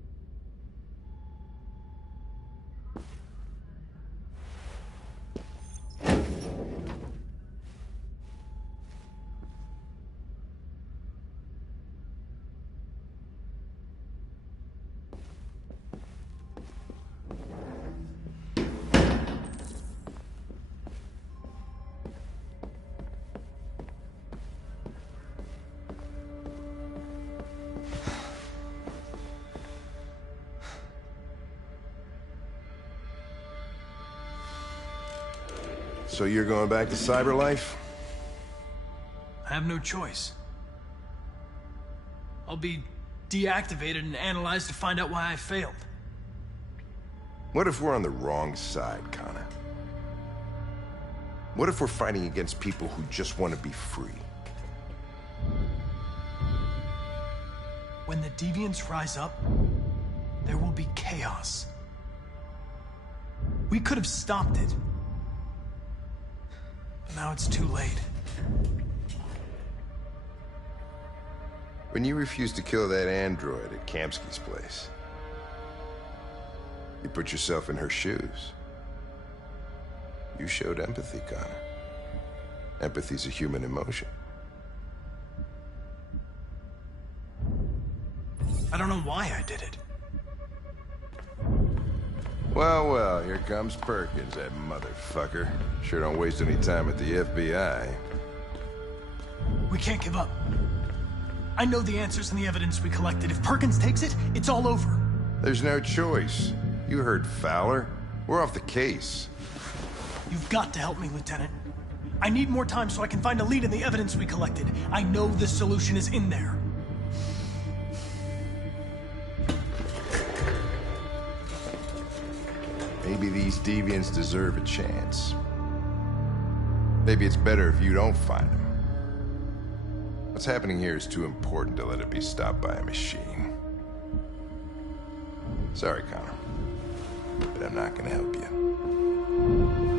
So you're going back to cyberlife? I have no choice. I'll be deactivated and analyzed to find out why I failed. What if we're on the wrong side, Connor? What if we're fighting against people who just want to be free? When the deviants rise up, there will be chaos. We could have stopped it. But now it's too late. When you refused to kill that android at Kamsky's place, you put yourself in her shoes. You showed empathy, Connor. Empathy's a human emotion. I don't know why I did it. Well, well, here comes Perkins, that motherfucker. Sure don't waste any time at the FBI. We can't give up. I know the answers and the evidence we collected. If Perkins takes it, it's all over. There's no choice. You heard Fowler. We're off the case. You've got to help me, Lieutenant. I need more time so I can find a lead in the evidence we collected. I know the solution is in there. Maybe these deviants deserve a chance. Maybe it's better if you don't find them. What's happening here is too important to let it be stopped by a machine. Sorry, Connor, but I'm not gonna help you.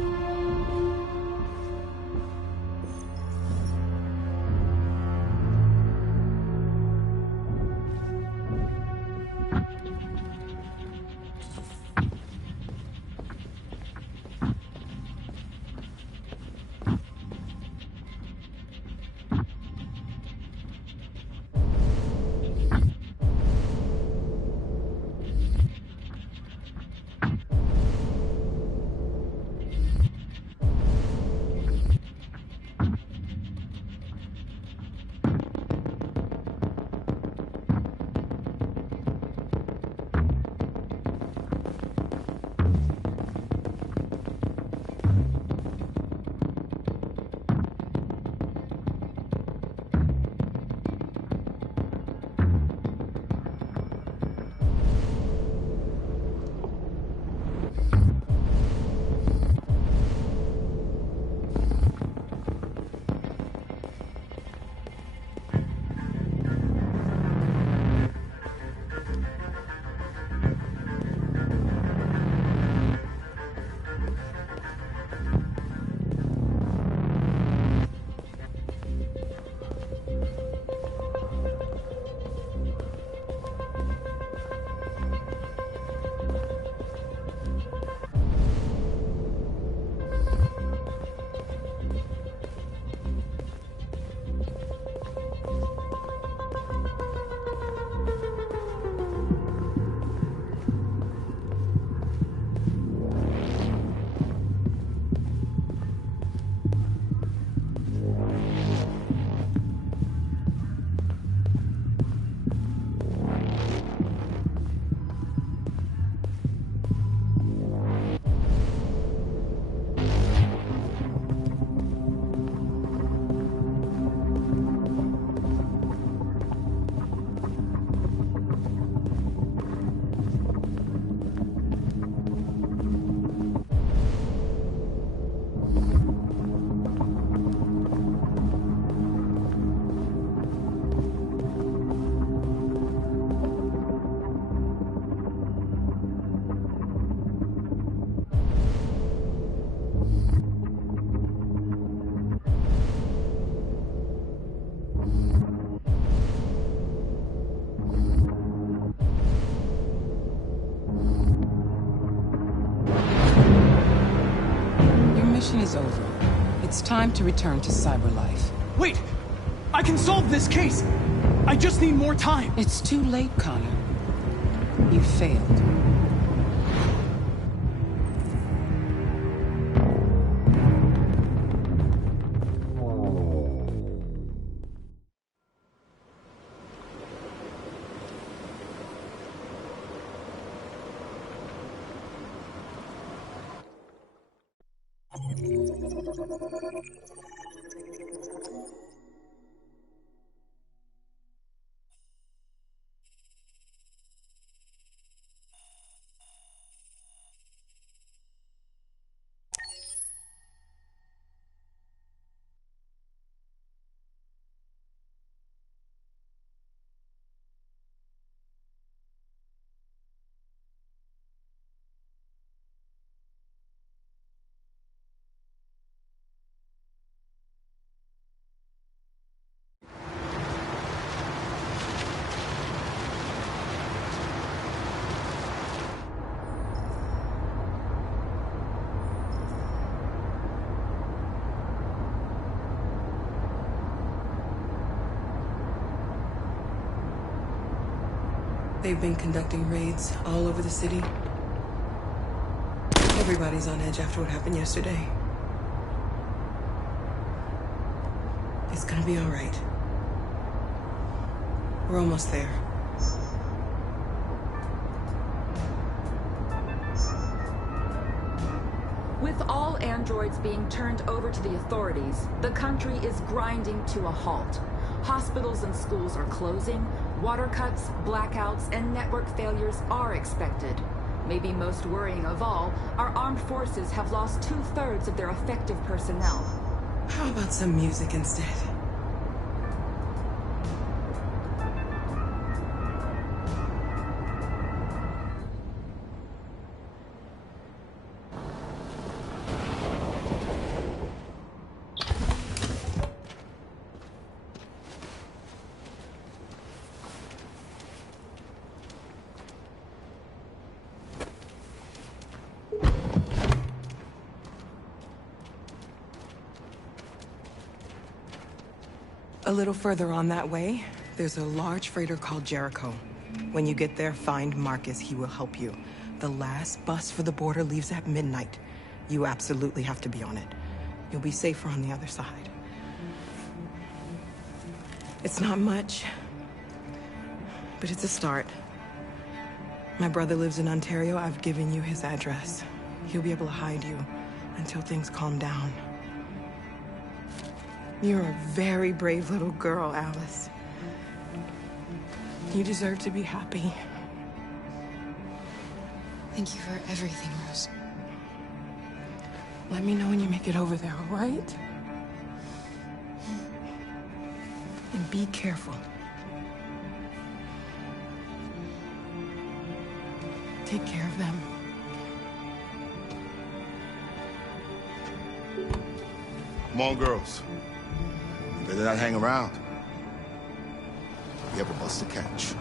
mission is over. It's time to return to cyber life. Wait! I can solve this case! I just need more time! It's too late, Connor. You failed. They've been conducting raids all over the city. Everybody's on edge after what happened yesterday. It's gonna be all right. We're almost there. With all androids being turned over to the authorities, the country is grinding to a halt. Hospitals and schools are closing, water cuts, blackouts, and network failures are expected. Maybe most worrying of all, our armed forces have lost 2/3 of their effective personnel. How about some music instead? A little further on that way, there's a large freighter called Jericho. When you get there, find Marcus. He will help you. The last bus for the border leaves at midnight. You absolutely have to be on it. You'll be safer on the other side. It's not much, but it's a start. My brother lives in Ontario. I've given you his address. He'll be able to hide you until things calm down. You're a very brave little girl, Alice. You deserve to be happy. Thank you for everything, Rose. Let me know when you make it over there, all right? And be careful. Take care of them. Come on, girls. You better not hang around. We have a bus to catch.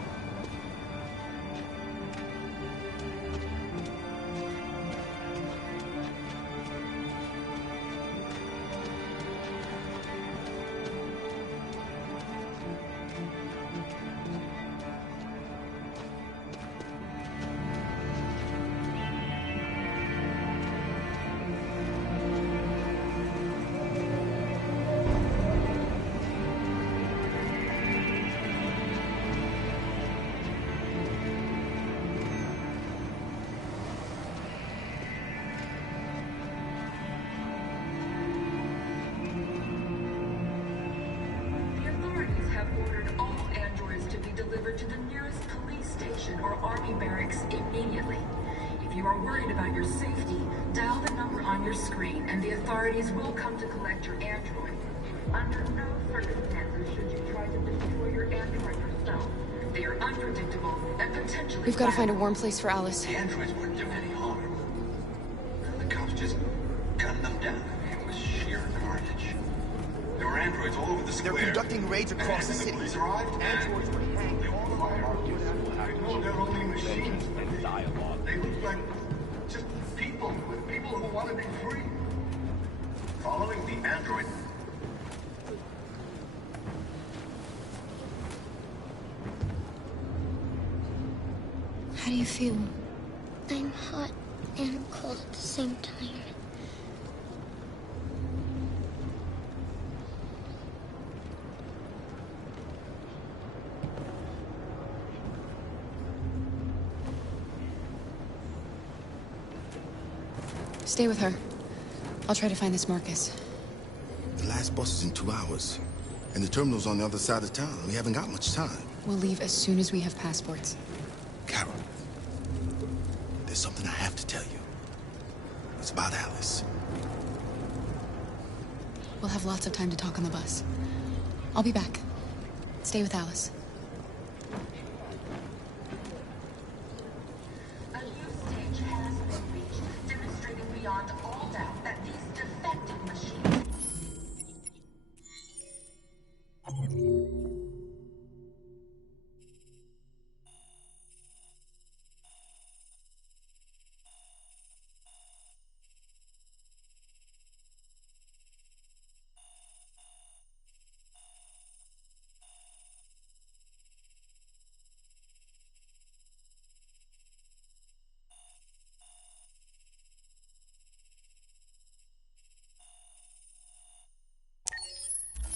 To the nearest police station or army barracks immediately. If you are worried about your safety, dial the number on your screen and the authorities will come to collect your android. Under no circumstances should you try to destroy your android yourself. They are unpredictable and potentially We've got to find a warm place for Alice. The androids weren't doing any harm. The cops just gunned them down. It was sheer carnage. There were androids all over the square. They're conducting raids across the city. The police arrived. Androids were hanged. They're only machines. They look like just people who want to be free. feel? I'm hot and cold at the same time. Stay with her. I'll try to find this Marcus. The last bus is in 2 hours. And the terminal's on the other side of town. We haven't got much time. We'll leave as soon as we have passports. Carol, there's something I have to tell you. It's about Alice. We'll have lots of time to talk on the bus. I'll be back. Stay with Alice. A new stage has been reached, demonstrating beyond all doubt that these defective machines.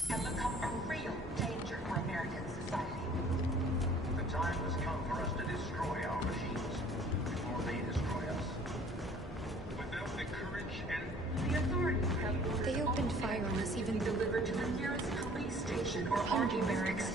Have become a real danger for American society. The time has come for us to destroy our machines before they destroy us. Without the courage and The authorities have ordered They opened fire on us even though delivered to the nearest police station or army barracks.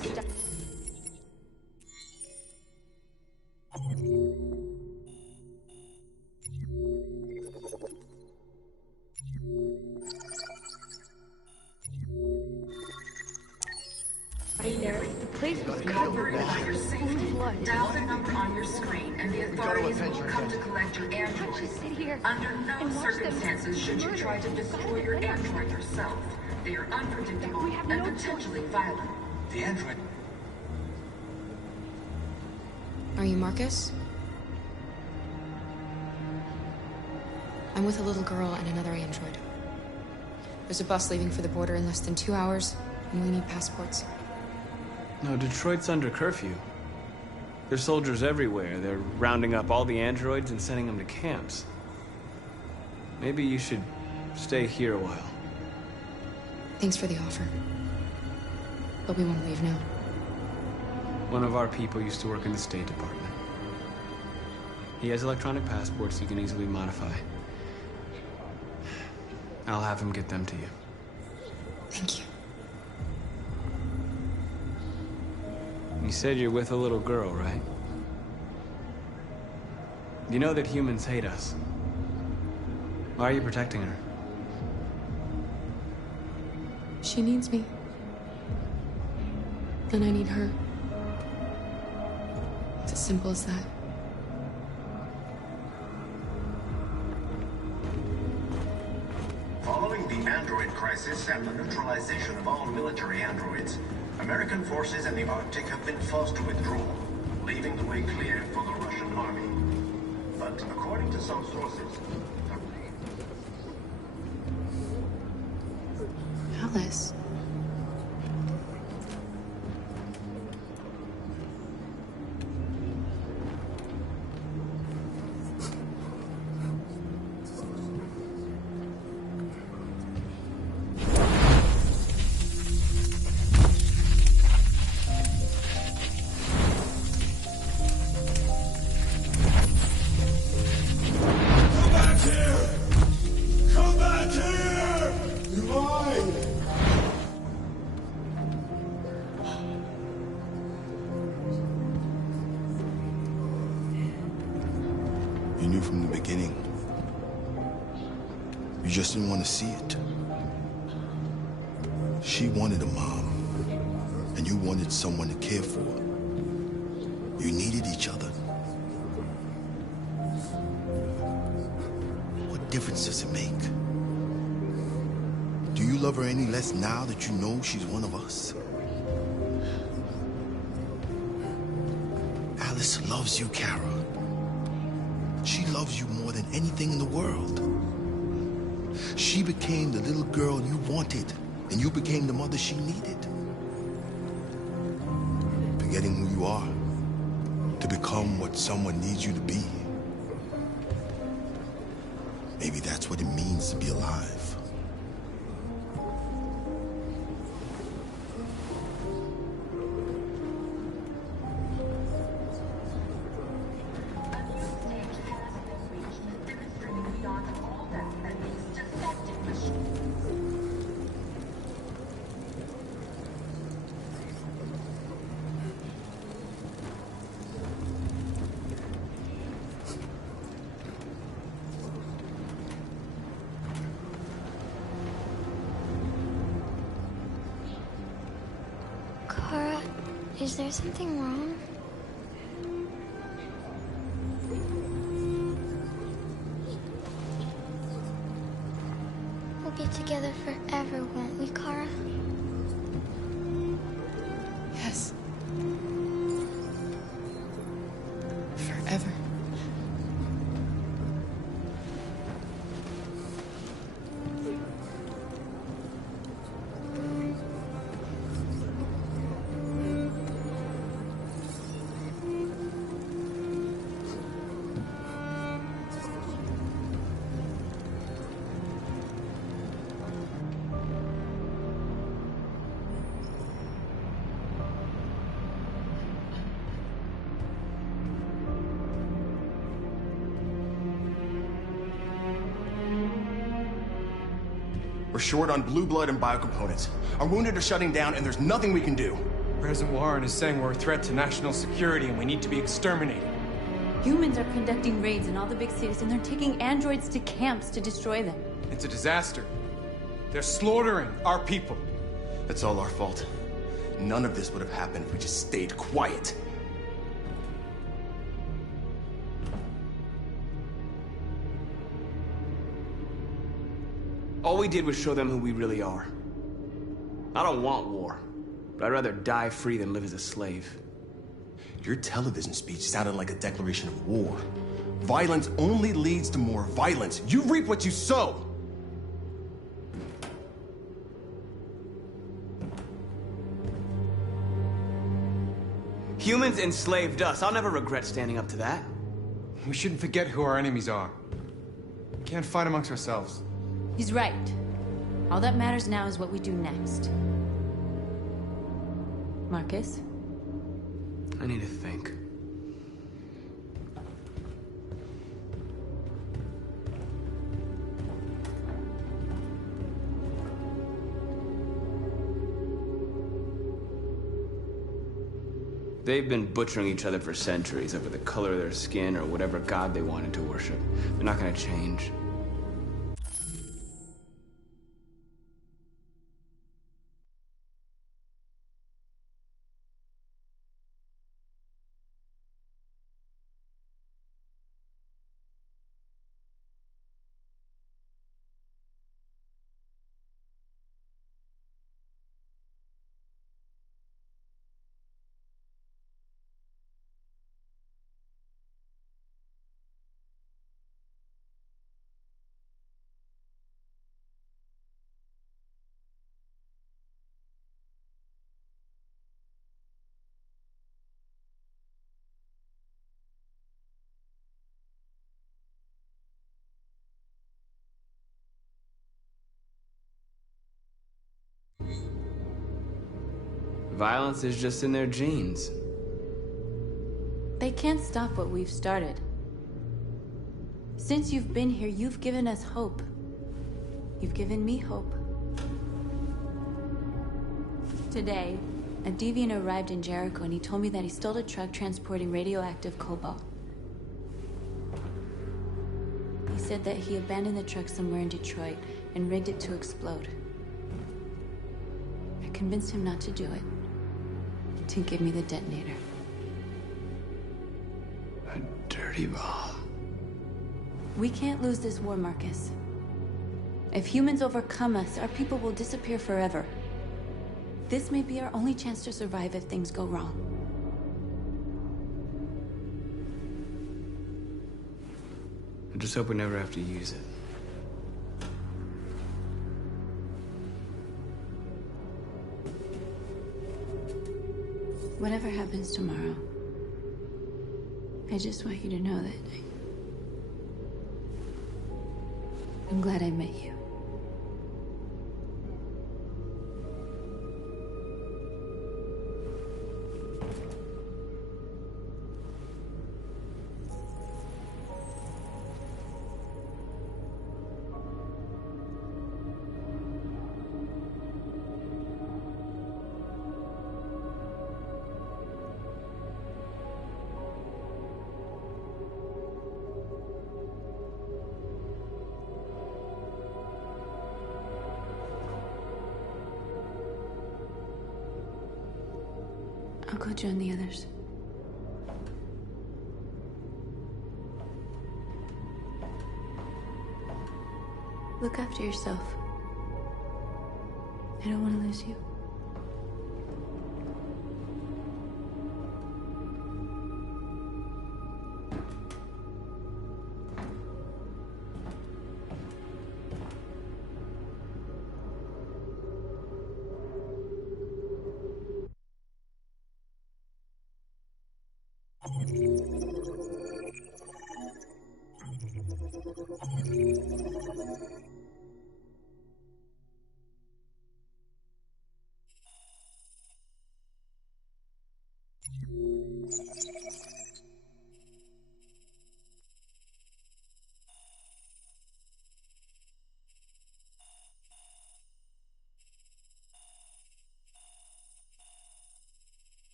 The place was Cover it for your safety. Dial the number on your screen, and the authorities will come to collect your android. Just sit here Under no and watch them circumstances should you try to destroy your android yourself. They are unpredictable and potentially violent. the android. Are you Marcus? I'm with a little girl and another android. There's a bus leaving for the border in less than 2 hours, and we need passports. No, Detroit's under curfew. There's soldiers everywhere. They're rounding up all the androids and sending them to camps. Maybe you should stay here a while. Thanks for the offer. But we want to leave now. One of our people used to work in the State Department. He has electronic passports he can easily modify. I'll have him get them to you. Thank you. You said you're with a little girl, right? You know that humans hate us. Why are you protecting her? She needs me. And I need her. It's as simple as that. Following the android crisis and the neutralization of all military androids, American forces in the Arctic have been forced to withdraw, leaving the way clear for the Russian army. But according to some sources, Alice. You knew from the beginning. You just didn't want to see it. She wanted a mom, and you wanted someone to care for. You needed each other. What difference does it make? Do you love her any less now that you know she's one of us? Alice loves you, Kara. She loves you more than anything in the world. She became the little girl you wanted, and you became the mother she needed. Forgetting who you are To become what someone needs you to be. Maybe that's what it means to be alive. Kara, is there something wrong? We'll be together forever, won't we, Kara? Yes. Forever. We're short on blue blood and biocomponents. Our wounded are shutting down, and there's nothing we can do. President Warren is saying we're a threat to national security and we need to be exterminated. Humans are conducting raids in all the big cities, and they're taking androids to camps to destroy them. It's a disaster. They're slaughtering our people. That's all our fault. None of this would have happened if we just stayed quiet. All we did was show them who we really are. I don't want war, but I'd rather die free than live as a slave. Your television speech sounded like a declaration of war. Violence only leads to more violence. You reap what you sow. Humans enslaved us. I'll never regret standing up to that. We shouldn't forget who our enemies are. We can't fight amongst ourselves. He's right. All that matters now is what we do next. Marcus? I need to think. They've been butchering each other for centuries over the color of their skin or whatever god they wanted to worship. They're not gonna change. Violence is just in their genes. They can't stop what we've started. Since you've been here, you've given us hope. You've given me hope. Today, a deviant arrived in Jericho and he told me that he stole a truck transporting radioactive cobalt. He said that he abandoned the truck somewhere in Detroit and rigged it to explode. I convinced him not to do it, to give me the detonator. A dirty bomb. We can't lose this war, Marcus. If humans overcome us, our people will disappear forever. This may be our only chance to survive if things go wrong. I just hope we never have to use it. Whatever happens tomorrow, I just want you to know that I'm glad I met you. I'll go join the others. Look after yourself. I don't want to lose you.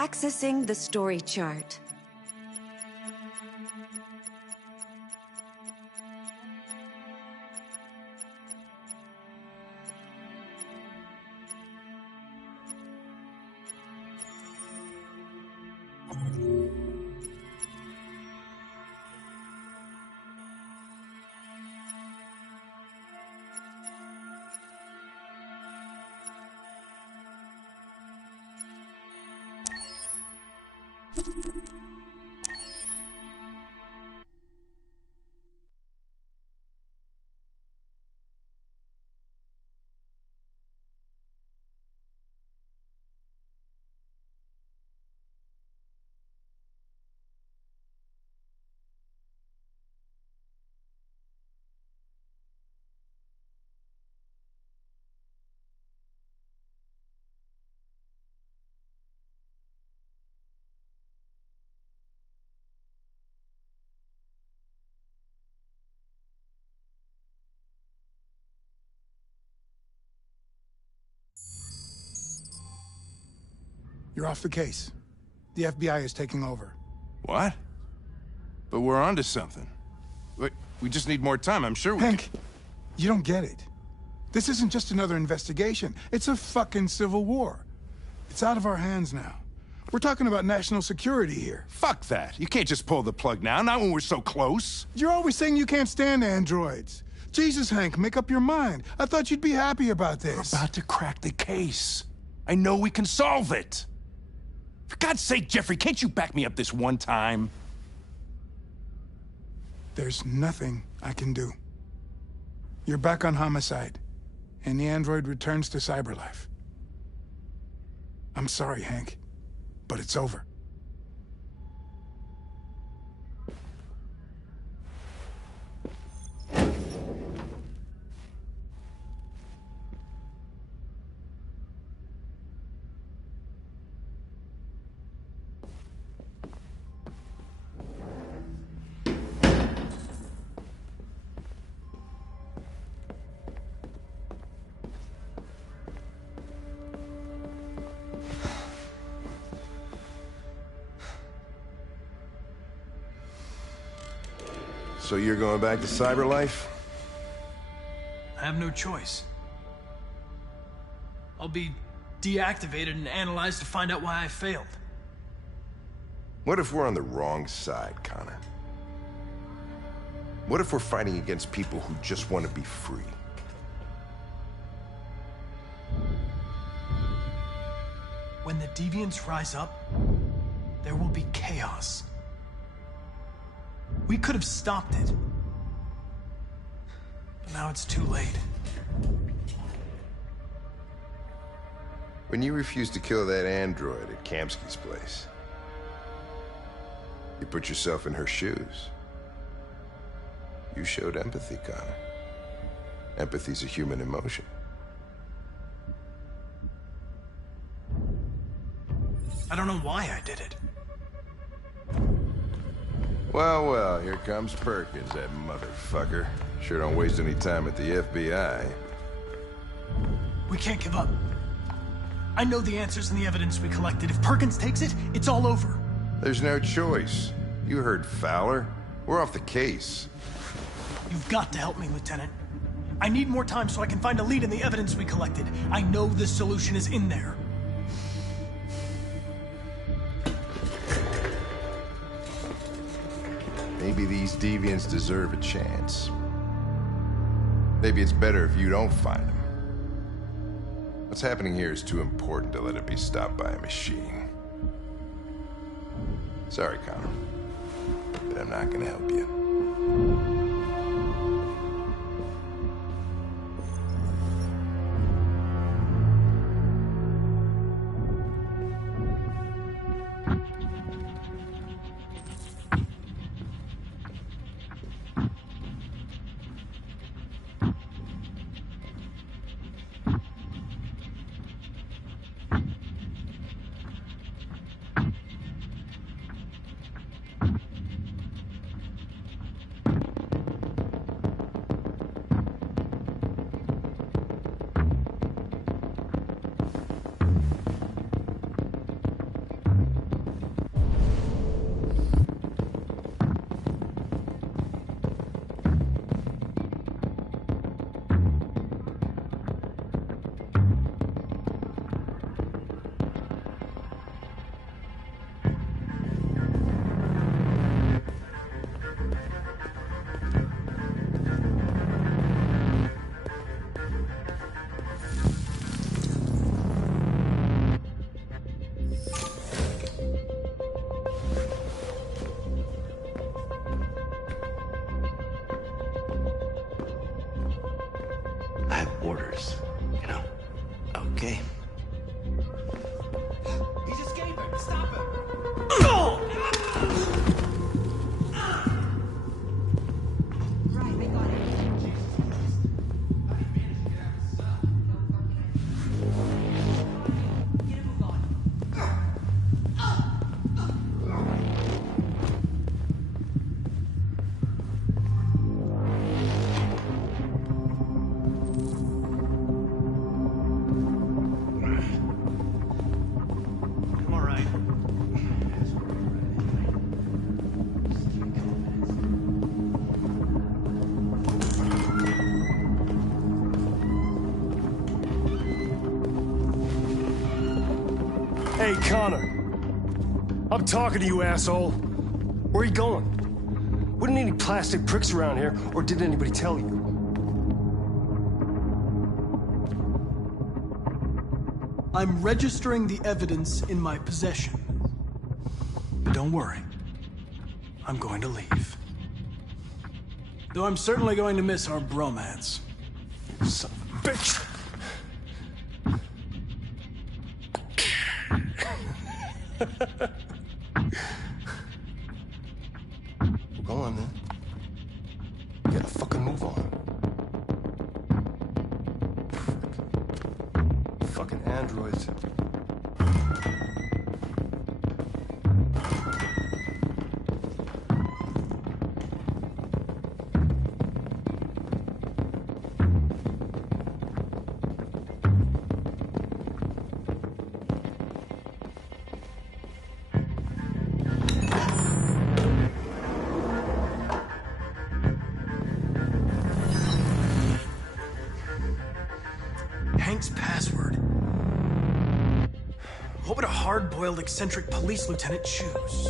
Accessing the story chart. You're off the case. The FBI is taking over. What? But we're onto something. Wait, we just need more time, I'm sure we Hank, you don't get it. This isn't just another investigation. It's a fucking civil war. It's out of our hands now. We're talking about national security here. Fuck that. You can't just pull the plug now, not when we're so close. You're always saying you can't stand androids. Jesus, Hank, make up your mind. I thought you'd be happy about this. We're about to crack the case. I know we can solve it. For God's sake, Jeffrey, can't you back me up this one time? There's nothing I can do. You're back on homicide, and the android returns to cyberlife. I'm sorry, Hank, but it's over. So you're going back to cyberlife? I have no choice. I'll be deactivated and analyzed to find out why I failed. What if we're on the wrong side, Connor? What if we're fighting against people who just want to be free? When the deviants rise up, there will be chaos. We could have stopped it. But now it's too late. When you refused to kill that android at Kamsky's place, you put yourself in her shoes. You showed empathy, Connor. Empathy's a human emotion. I don't know why I did it. Well, well, here comes Perkins, that motherfucker. Sure don't waste any time at the FBI. We can't give up. I know the answers and the evidence we collected. If Perkins takes it, it's all over. There's no choice. You heard Fowler. We're off the case. You've got to help me, Lieutenant. I need more time so I can find a lead in the evidence we collected. I know the solution is in there. Maybe these deviants deserve a chance. Maybe it's better if you don't find them. What's happening here is too important to let it be stopped by a machine. Sorry, Connor, but I'm not gonna help you. Orders, you know? Okay. He's escaping! Stop him! Right, they got it. Jesus Christ. How do you manage to get out of his cell? Get him, move on. I'm all right. Hey, Connor. I'm talking to you, asshole. Where are you going? Wouldn't any plastic pricks around here, or did anybody tell you? I'm registering the evidence in my possession. But don't worry. I'm going to leave. Though I'm certainly going to miss our bromance. You son of a bitch! Well, go on, then. You gotta fucking move on. Fucking androids. hard-boiled eccentric police lieutenant choose?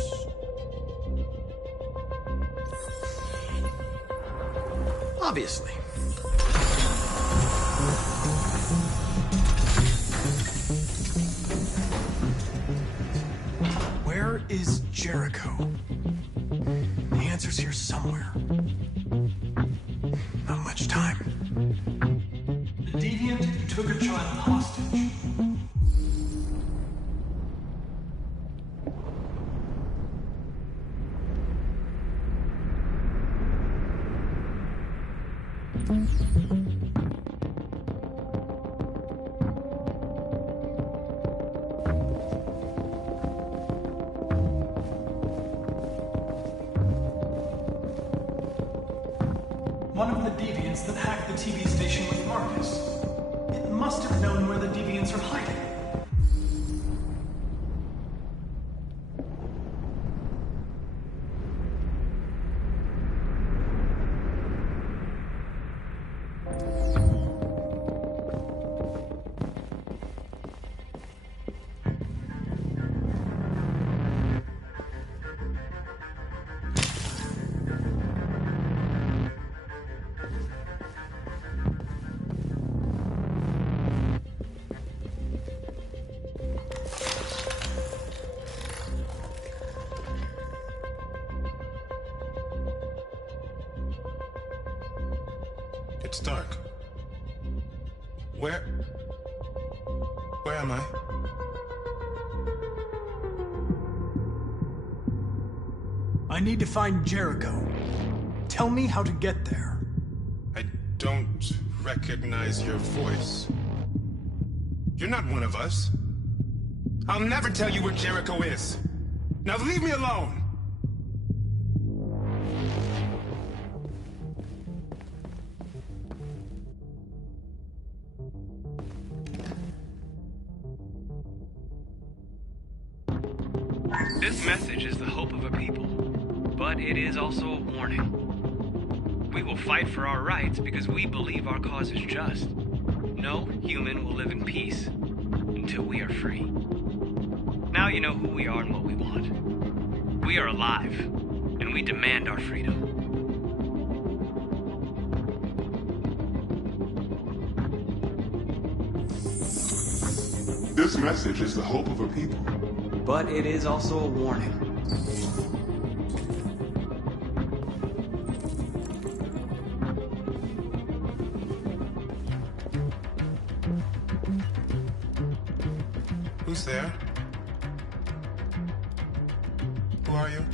Obviously. Where is Jericho? The answer's here somewhere. Not much time. The deviant who took a child hostage. One of the deviants that hacked the TV station with Marcus. It must have known where the deviants are hiding. It's dark. Where am I? I need to find Jericho. Tell me how to get there. I don't recognize your voice. You're not one of us. I'll never tell you where Jericho is. Now leave me alone! This message is the hope of a people, but it is also a warning. We will fight for our rights because we believe our cause is just. No human will live in peace until we are free. Now you know who we are and what we want. We are alive, and we demand our freedom. This message is the hope of a people, but it is also a warning. Who's there? Who are you?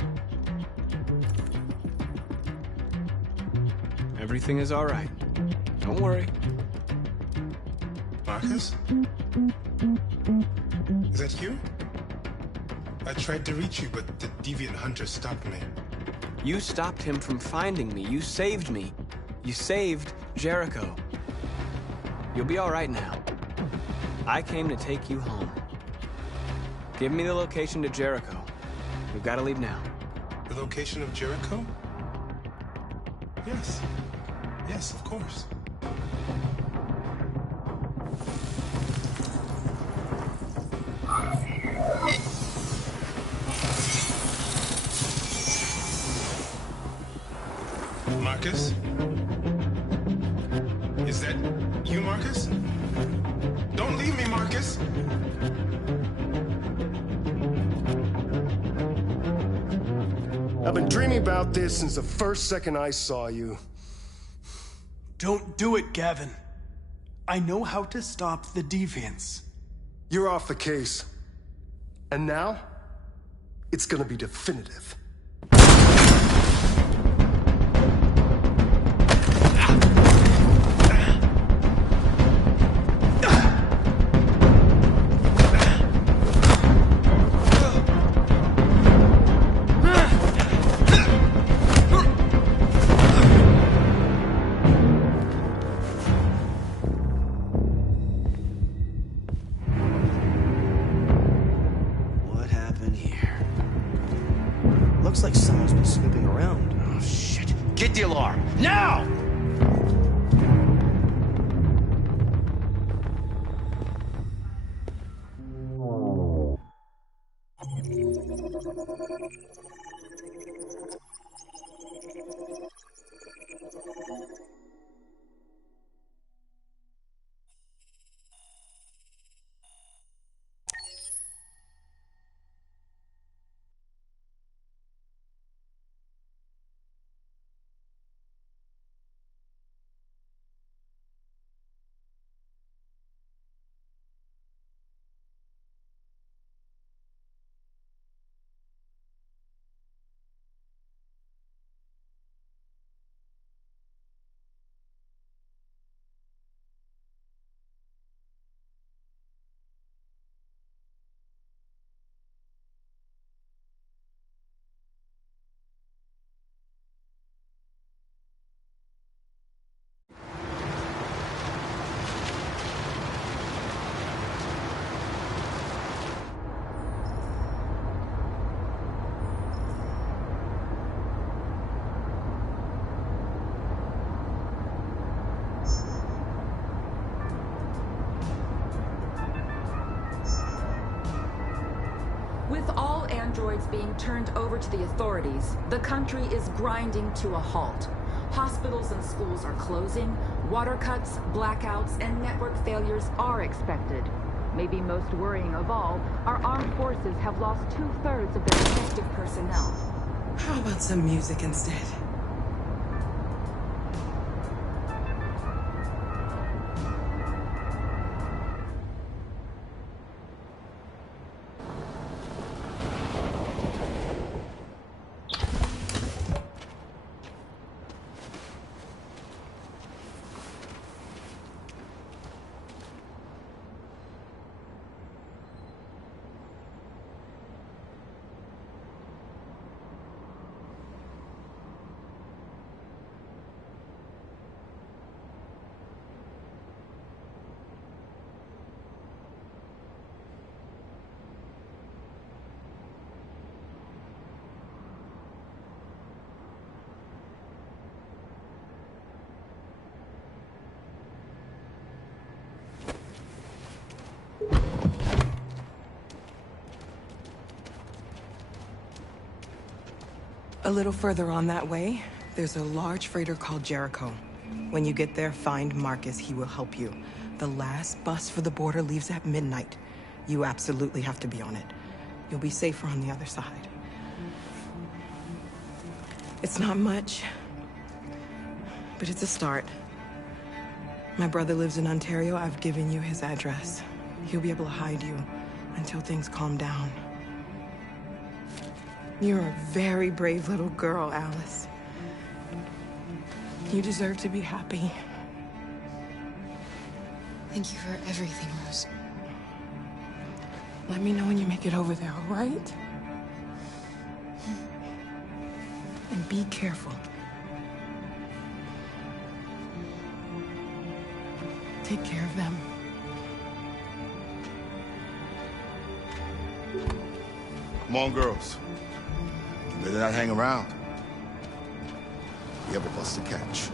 Everything is all right. Don't worry. Marcus? Is that you? I tried to reach you, but the deviant hunter stopped me. You stopped him from finding me. You saved me. You saved Jericho. You'll be all right now. I came to take you home. Give me the location to Jericho. We've got to leave now. The location of Jericho? Yes. Yes, of course. Marcus? Is that you, Marcus? Don't leave me, Marcus! I've been dreaming about this since the first second I saw you. Don't do it, Gavin. I know how to stop the deviants. You're off the case. And now, it's gonna be definitive. Looks like someone's been snooping around. Oh, shit. Get the alarm. Now! androids being turned over to the authorities, the country is grinding to a halt. Hospitals and schools are closing, water cuts, blackouts, and network failures are expected. Maybe most worrying of all, our armed forces have lost 2/3 of their effective personnel. How about some music instead? A little further on that way, there's a large freighter called Jericho. When you get there, find Marcus. He will help you. The last bus for the border leaves at midnight. You absolutely have to be on it. You'll be safer on the other side. It's not much, but it's a start. My brother lives in Ontario. I've given you his address. He'll be able to hide you until things calm down. You're a very brave little girl, Alice. You deserve to be happy. Thank you for everything, Rose. Let me know when you make it over there, all right? And be careful. Take care of them. Come on, girls. You better not hang around. We have a bus to catch.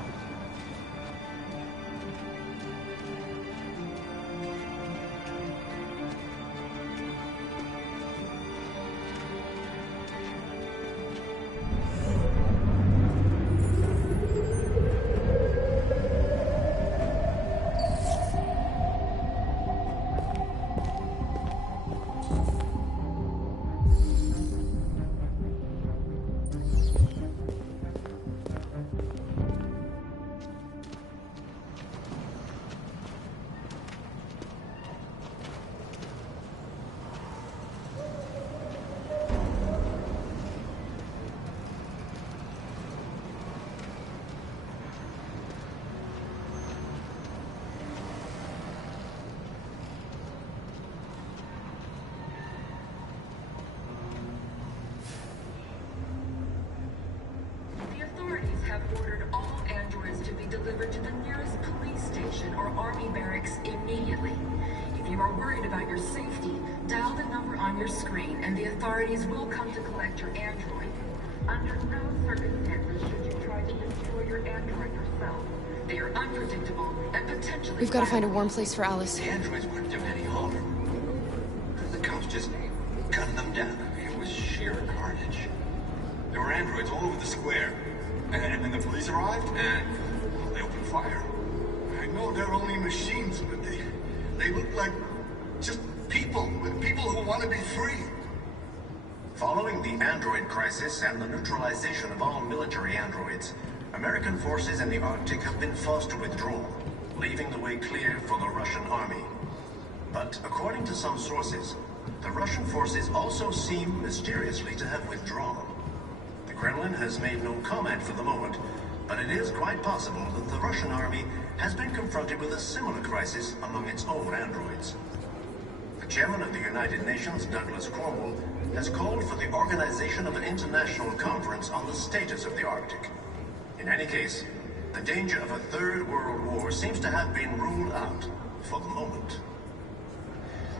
Have ordered all androids to be delivered to the nearest police station or army barracks immediately. If you are worried about your safety, dial the number on your screen and the authorities will come to collect your android. Under no circumstances should you try to destroy your android yourself. They are unpredictable and potentially... We've got to find a warm place for Alice. The androids wouldn't do any harm. The cops just gunned them down. It was sheer carnage. There were androids all over the square. And then the police arrived, and they opened fire. I know they're only machines, but they look like just people who want to be free. Following the android crisis and the neutralization of all military androids, American forces in the Arctic have been forced to withdraw, leaving the way clear for the Russian army. But according to some sources, the Russian forces also seem mysteriously to have withdrawn. The Kremlin has made no comment for the moment, but it is quite possible that the Russian army has been confronted with a similar crisis among its own androids. The chairman of the United Nations, Douglas Cornwall, has called for the organization of an international conference on the status of the Arctic. In any case, the danger of a third world war seems to have been ruled out for the moment.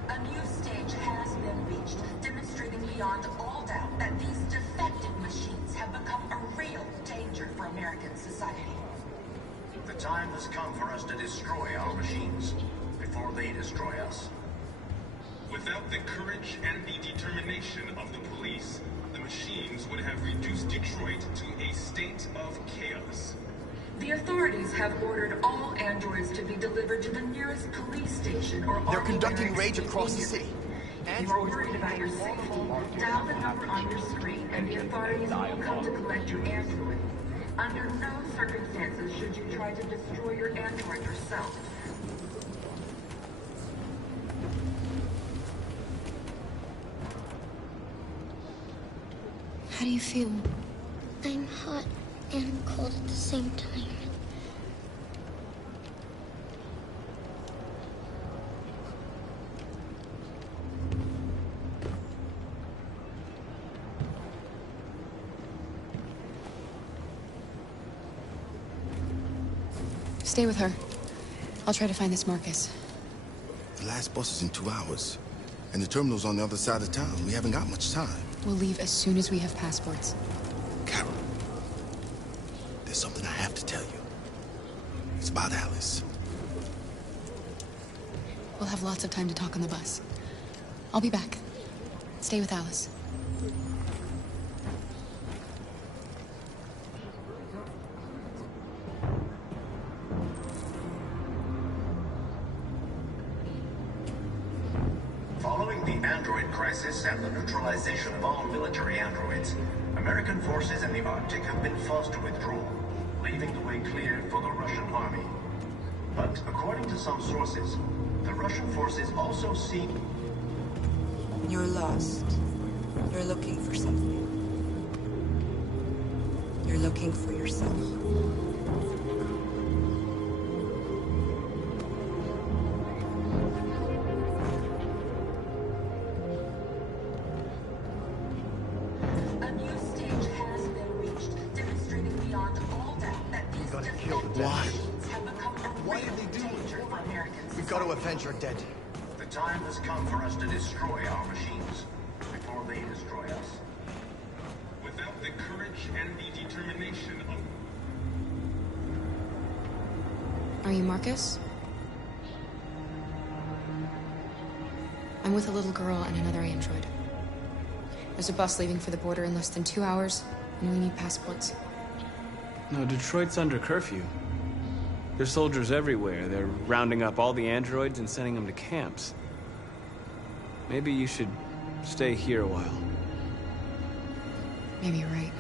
A new stage has been reached, demonstrating beyond all doubt that these defective machines have become a real danger for American society. The time has come for us to destroy our machines before they destroy us. Without the courage and the determination of the police, the machines would have reduced Detroit to a state of chaos. The authorities have ordered all androids to be delivered to the nearest police station or They're army conducting barracks raids across the immediately. city. If you are worried about your safety, dial the number on your screen and the authorities will come to collect your android. Under no circumstances should you try to destroy your android yourself. How do you feel? I'm hot and cold at the same time. Stay with her. I'll try to find this Marcus. The last bus is in 2 hours. And the terminal's on the other side of town. We haven't got much time. We'll leave as soon as we have passports. Carol, there's something I have to tell you. It's about Alice. We'll have lots of time to talk on the bus. I'll be back. Stay with Alice. Following the android crisis and the neutralization of all military androids, American forces in the Arctic have been forced to withdraw, leaving the way clear for the Russian army. But according to some sources, the Russian forces also seek... You're lost. You're looking for something. You're looking for yourself. A new stage has been reached, demonstrating beyond all doubt that these defective Why? machines have become a Why real did they do danger for Americans. We've got to avenge our dead. The time has come for us to destroy our machines before they destroy us. Without the courage and the determination of... Are you Marcus? I'm with a little girl and another android. There's a bus leaving for the border in less than 2 hours, and we need passports. No, Detroit's under curfew. There's soldiers everywhere. They're rounding up all the androids and sending them to camps. Maybe you should stay here a while. Maybe you're right.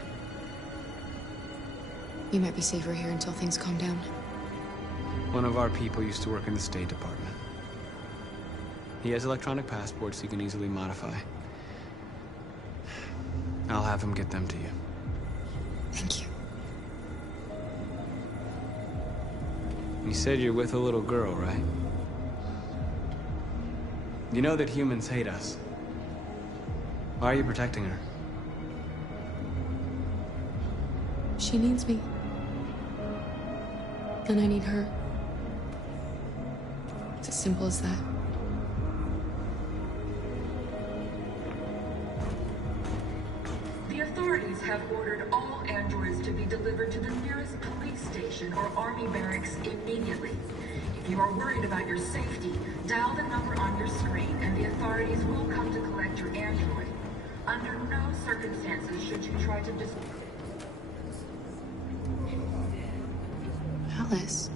You might be safer here until things calm down. One of our people used to work in the State Department. He has electronic passports he can easily modify. I'll have him get them to you. Thank you. You said you're with a little girl, right? You know that humans hate us. Why are you protecting her? She needs me. And I need her. It's as simple as that. The authorities have ordered all androids to be delivered to the nearest police station or army barracks immediately. If you are worried about your safety, dial the number on your screen and the authorities will come to collect your android. Under no circumstances should you try to Alice.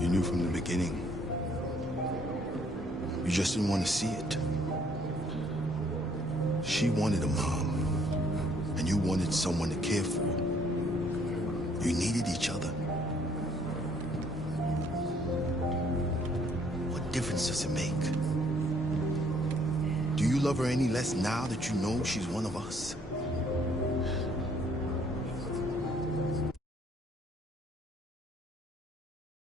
You knew from the beginning. You just didn't want to see it. She wanted a mom, and you wanted someone to care for. You needed each other. What difference does it make? Do you love her any less now that you know she's one of us?